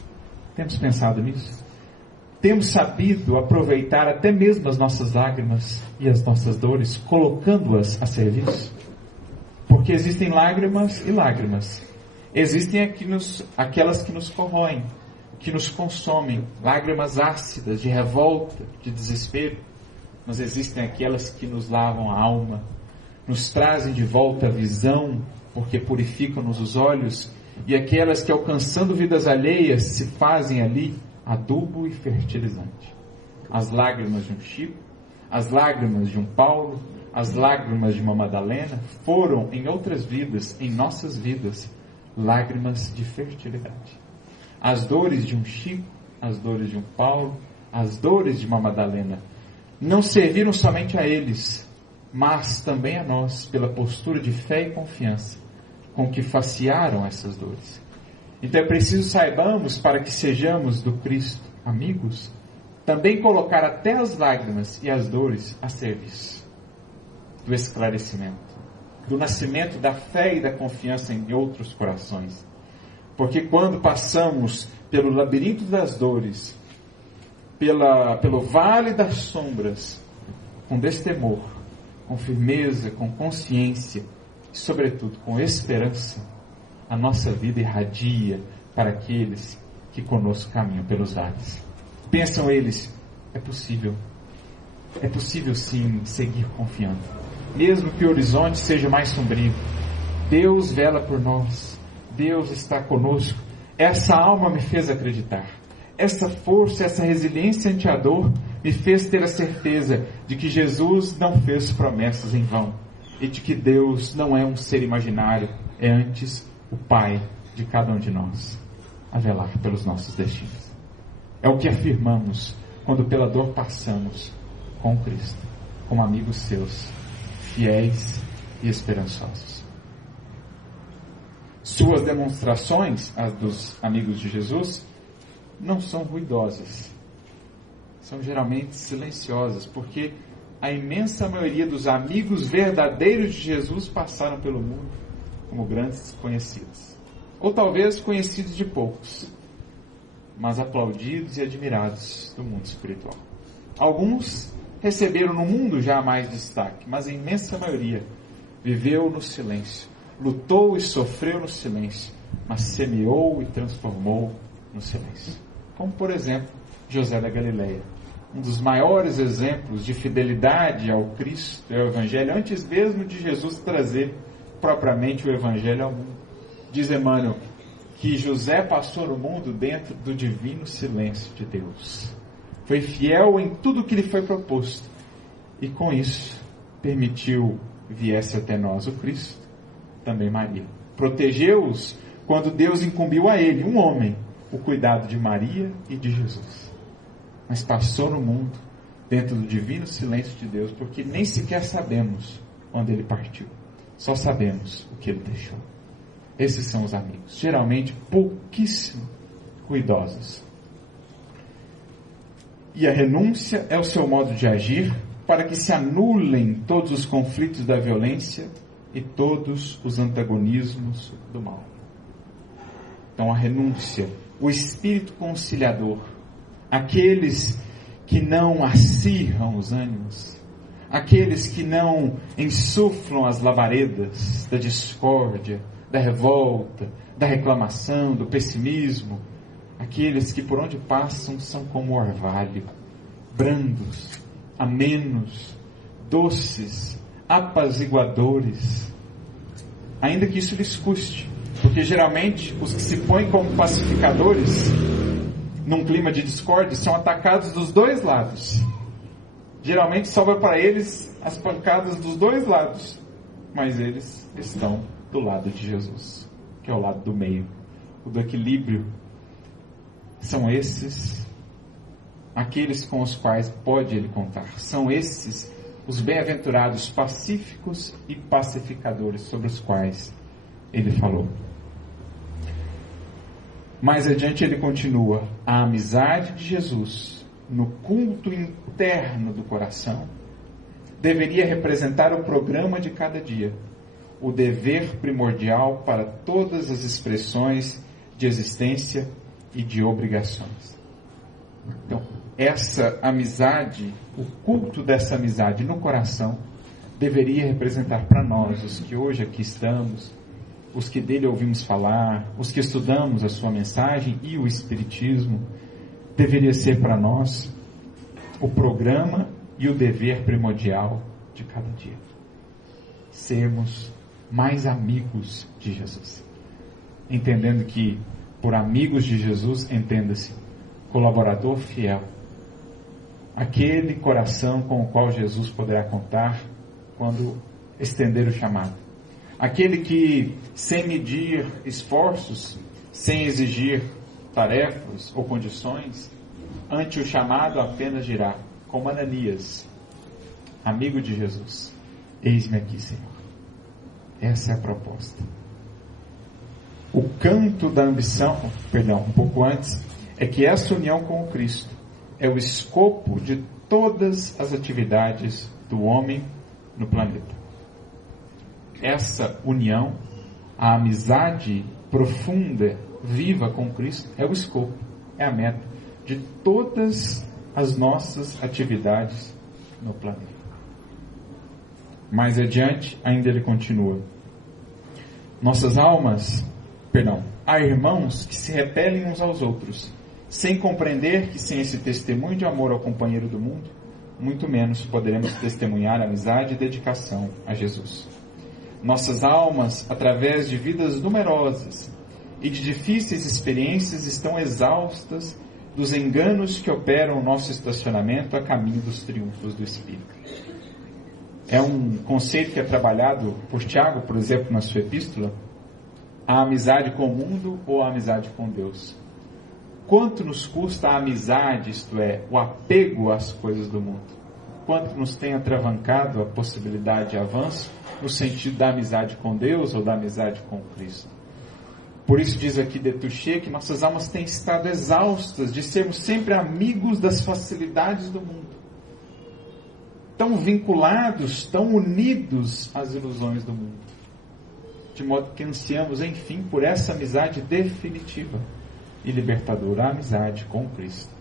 Temos pensado nisso? Temos sabido aproveitar até mesmo as nossas lágrimas e as nossas dores, colocando-as a serviço? Porque existem lágrimas e lágrimas. Existem aquelas que nos corroem, que nos consomem, lágrimas ácidas, de revolta, de desespero. Mas existem aquelas que nos lavam a alma, nos trazem de volta a visão, porque purificam-nos os olhos, e aquelas que, alcançando vidas alheias, se fazem ali adubo e fertilizante. As lágrimas de um Chico, as lágrimas de um Paulo, as lágrimas de uma Madalena foram, em outras vidas, em nossas vidas, lágrimas de fertilidade. As dores de um Chico, as dores de um Paulo, as dores de uma Madalena não serviram somente a eles, mas também a nós, pela postura de fé e confiança com que facearam essas dores. Então é preciso saibamos, para que sejamos do Cristo amigos, também colocar até as lágrimas e as dores a serviço do esclarecimento, do nascimento da fé e da confiança em outros corações. Porque quando passamos pelo labirinto das dores, pelo vale das sombras, com destemor, com firmeza, com consciência e, sobretudo, com esperança, a nossa vida irradia para aqueles que conosco caminham pelos vales. Pensam eles, é possível sim seguir confiando, mesmo que o horizonte seja mais sombrio. Deus vela por nós, Deus está conosco. Essa alma me fez acreditar, essa força, essa resiliência ante a dor me fez ter a certeza de que Jesus não fez promessas em vão e de que Deus não é um ser imaginário, é antes o Pai de cada um de nós, a velar pelos nossos destinos. É o que afirmamos quando pela dor passamos com Cristo, como amigos seus, fiéis e esperançosos. Suas demonstrações, as dos amigos de Jesus, não são ruidosas, são geralmente silenciosas, porque a imensa maioria dos amigos verdadeiros de Jesus passaram pelo mundo como grandes conhecidos, ou talvez conhecidos de poucos, mas aplaudidos e admirados do mundo espiritual. Alguns receberam no mundo já mais destaque, mas a imensa maioria viveu no silêncio, lutou e sofreu no silêncio, mas semeou e transformou no silêncio. Como, por exemplo, José da Galileia, um dos maiores exemplos de fidelidade ao Cristo e ao Evangelho, antes mesmo de Jesus trazer propriamente o Evangelho ao mundo. Diz Emmanuel que José passou no mundo dentro do divino silêncio de Deus. Foi fiel em tudo que lhe foi proposto e com isso permitiu viesse até nós o Cristo, também Maria. Protegeu-os quando Deus incumbiu a ele, um homem, o cuidado de Maria e de Jesus. Mas passou no mundo dentro do divino silêncio de Deus, porque nem sequer sabemos quando ele partiu. Só sabemos o que ele deixou. Esses são os amigos, geralmente pouquíssimo cuidadosos. E a renúncia é o seu modo de agir para que se anulem todos os conflitos da violência e todos os antagonismos do mal. Então a renúncia, o espírito conciliador, aqueles que não acirram os ânimos, aqueles que não insuflam as labaredas da discórdia, da revolta, da reclamação, do pessimismo, aqueles que por onde passam são como orvalho, brandos, amenos, doces, apaziguadores, ainda que isso lhes custe, porque geralmente os que se põem como pacificadores num clima de discórdia são atacados dos dois lados. Geralmente sobra para eles as pancadas dos dois lados, mas eles estão do lado de Jesus, que é o lado do meio, o do equilíbrio. São esses aqueles com os quais pode ele contar. São esses os bem-aventurados pacíficos e pacificadores sobre os quais ele falou. Mais adiante ele continua: a amizade de Jesus no culto interno do coração deveria representar o programa de cada dia, o dever primordial para todas as expressões de existência e de obrigações. Então, essa amizade, o culto dessa amizade no coração, deveria representar para nós, os que hoje aqui estamos, os que dele ouvimos falar, os que estudamos a sua mensagem e o Espiritismo, deveria ser para nós o programa e o dever primordial de cada dia. Sermos mais amigos de Jesus. Entendendo que, por amigos de Jesus, entenda-se colaborador fiel. Aquele coração com o qual Jesus poderá contar quando estender o chamado. Aquele que, sem medir esforços, sem exigir tarefas ou condições, ante o chamado apenas dirá, como Ananias, amigo de Jesus: eis-me aqui, Senhor. Essa é a proposta. O canto da ambição, um pouco antes, é que essa união com o Cristo é o escopo de todas as atividades do homem no planeta. essa união, a amizade profunda, viva com Cristo, é o escopo, é a meta de todas as nossas atividades no planeta. Mais adiante, ainda ele continua. Há irmãos que se repelem uns aos outros, sem compreender que sem esse testemunho de amor ao companheiro do mundo, muito menos poderemos testemunhar amizade e dedicação a Jesus. Nossas almas, através de vidas numerosas e de difíceis experiências, estão exaustas dos enganos que operam o nosso estacionamento a caminho dos triunfos do Espírito. É um conceito que é trabalhado por Tiago, por exemplo, na sua epístola, a amizade com o mundo ou a amizade com Deus. Quanto nos custa a amizade, isto é, o apego às coisas do mundo? Quanto nos tem atravancado a possibilidade de avanço no sentido da amizade com Deus ou da amizade com Cristo? Por isso diz aqui Détouché que nossas almas têm estado exaustas de sermos sempre amigos das facilidades do mundo. Tão vinculados, tão unidos às ilusões do mundo. De modo que ansiamos, enfim, por essa amizade definitiva e libertadora, a amizade com Cristo,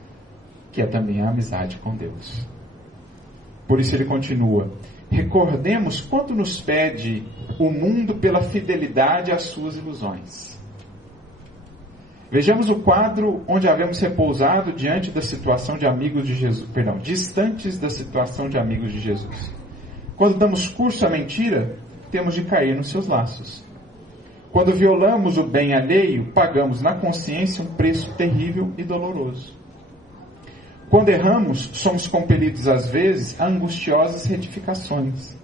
que é também a amizade com Deus. Por isso ele continua: recordemos quanto nos pede o mundo pela fidelidade às suas ilusões. Vejamos o quadro onde havemos repousado diante da situação de amigos de Jesus, distantes da situação de amigos de Jesus. Quando damos curso à mentira, temos de cair nos seus laços. Quando violamos o bem alheio, pagamos na consciência um preço terrível e doloroso. Quando erramos, somos compelidos às vezes a angustiosas retificações.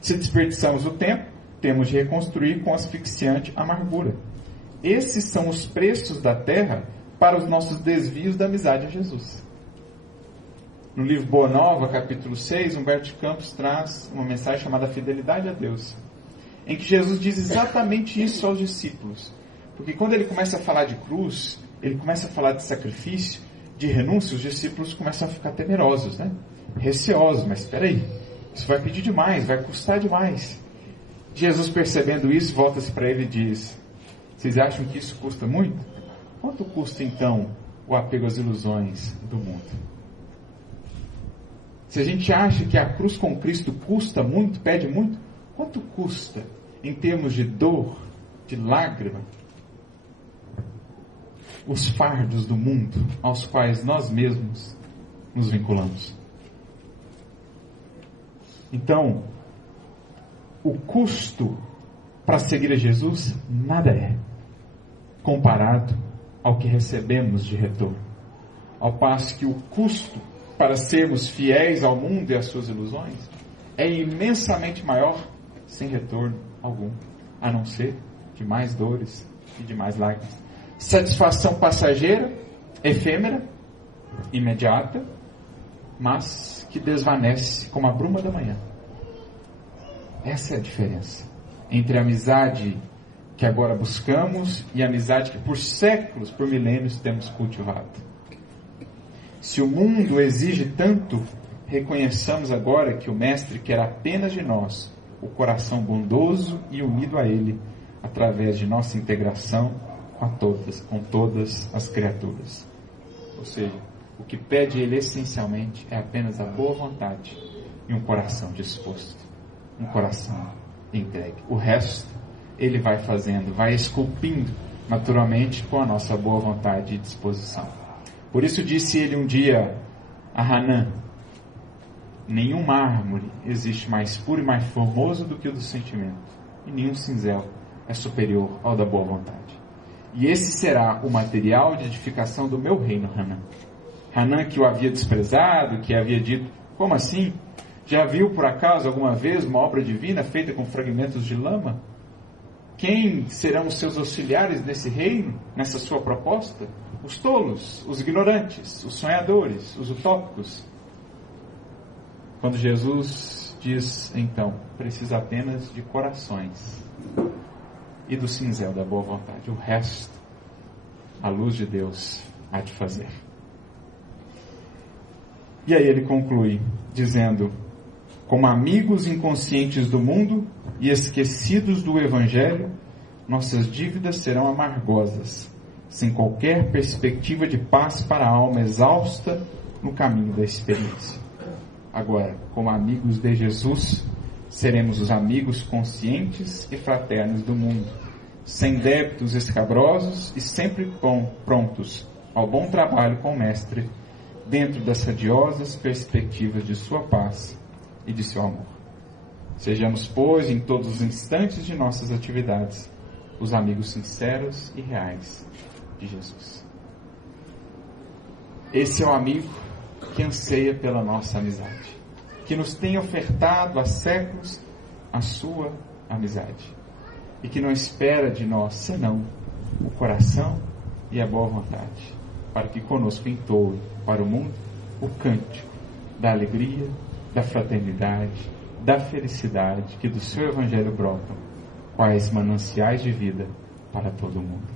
Se desperdiçamos o tempo, temos de reconstruir com asfixiante amargura. Esses são os preços da terra para os nossos desvios da amizade a Jesus. No livro Boa Nova, capítulo 6, Humberto de Campos traz uma mensagem chamada Fidelidade a Deus, em que Jesus diz exatamente isso aos discípulos. Porque quando ele começa a falar de cruz, ele começa a falar de sacrifício, de renúncia, os discípulos começam a ficar temerosos, né? Receosos, mas espera aí, isso vai pedir demais, vai custar demais. Jesus, percebendo isso, volta-se para ele e diz: vocês acham que isso custa muito? Quanto custa então o apego às ilusões do mundo? Se a gente acha que a cruz com Cristo custa muito, pede muito, quanto custa em termos de dor, de lágrima, os fardos do mundo aos quais nós mesmos nos vinculamos? Então, o custo para seguir a Jesus nada é comparado ao que recebemos de retorno. Ao passo que o custo para sermos fiéis ao mundo e às suas ilusões é imensamente maior, sem retorno algum, a não ser de mais dores e de mais lágrimas. Satisfação passageira, efêmera, imediata, mas que desvanece como a bruma da manhã. Essa é a diferença entre a amizade que agora buscamos e a amizade que por séculos, por milênios temos cultivado. Se o mundo exige tanto, reconheçamos agora que o Mestre quer apenas de nós o coração bondoso e unido a Ele, através de nossa integração com todas as criaturas. Ou seja, o que pede Ele essencialmente é apenas a boa vontade e um coração disposto, um coração entregue. O resto Ele vai fazendo, vai esculpindo naturalmente com a nossa boa vontade e disposição. Por isso disse ele um dia a Hanan: nenhum mármore existe mais puro e mais formoso do que o do sentimento, e nenhum cinzel é superior ao da boa vontade. E esse será o material de edificação do meu reino, Hanan. Hanan, que o havia desprezado, que havia dito: como assim? Já viu por acaso alguma vez uma obra divina feita com fragmentos de lama? Quem serão os seus auxiliares nesse reino, nessa sua proposta? Os tolos, os ignorantes, os sonhadores, os utópicos. Quando Jesus diz, então, precisa apenas de corações e do cinzel da boa vontade. O resto, a luz de Deus há de fazer. E aí ele conclui dizendo: Como amigos inconscientes do mundo e esquecidos do Evangelho, nossas dívidas serão amargosas, sem qualquer perspectiva de paz para a alma exausta no caminho da experiência. Agora, como amigos de Jesus, seremos os amigos conscientes e fraternos do mundo, sem débitos escabrosos e sempre prontos ao bom trabalho com o Mestre, dentro das radiosas perspectivas de sua paz e de seu amor. Sejamos, pois, em todos os instantes de nossas atividades, os amigos sinceros e reais de Jesus. Esse é o amigo que anseia pela nossa amizade, que nos tem ofertado há séculos a sua amizade, e que não espera de nós senão o coração e a boa vontade, para que conosco entoe para o mundo o cântico da alegria, da fraternidade, da felicidade que do seu Evangelho brotam, quais mananciais de vida para todo o mundo.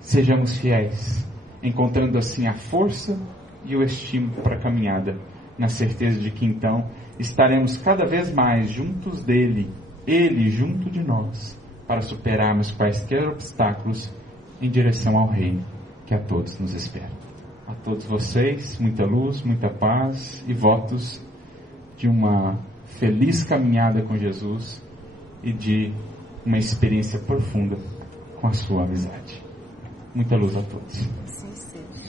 Sejamos fiéis, encontrando assim a força e o estímulo para a caminhada, na certeza de que então estaremos cada vez mais juntos dele, ele junto de nós, para superarmos quaisquer obstáculos em direção ao reino que a todos nos espera. A todos vocês, muita luz, muita paz e votos de uma feliz caminhada com Jesus e de uma experiência profunda com a sua amizade. Muita luz a todos. Sim, sim.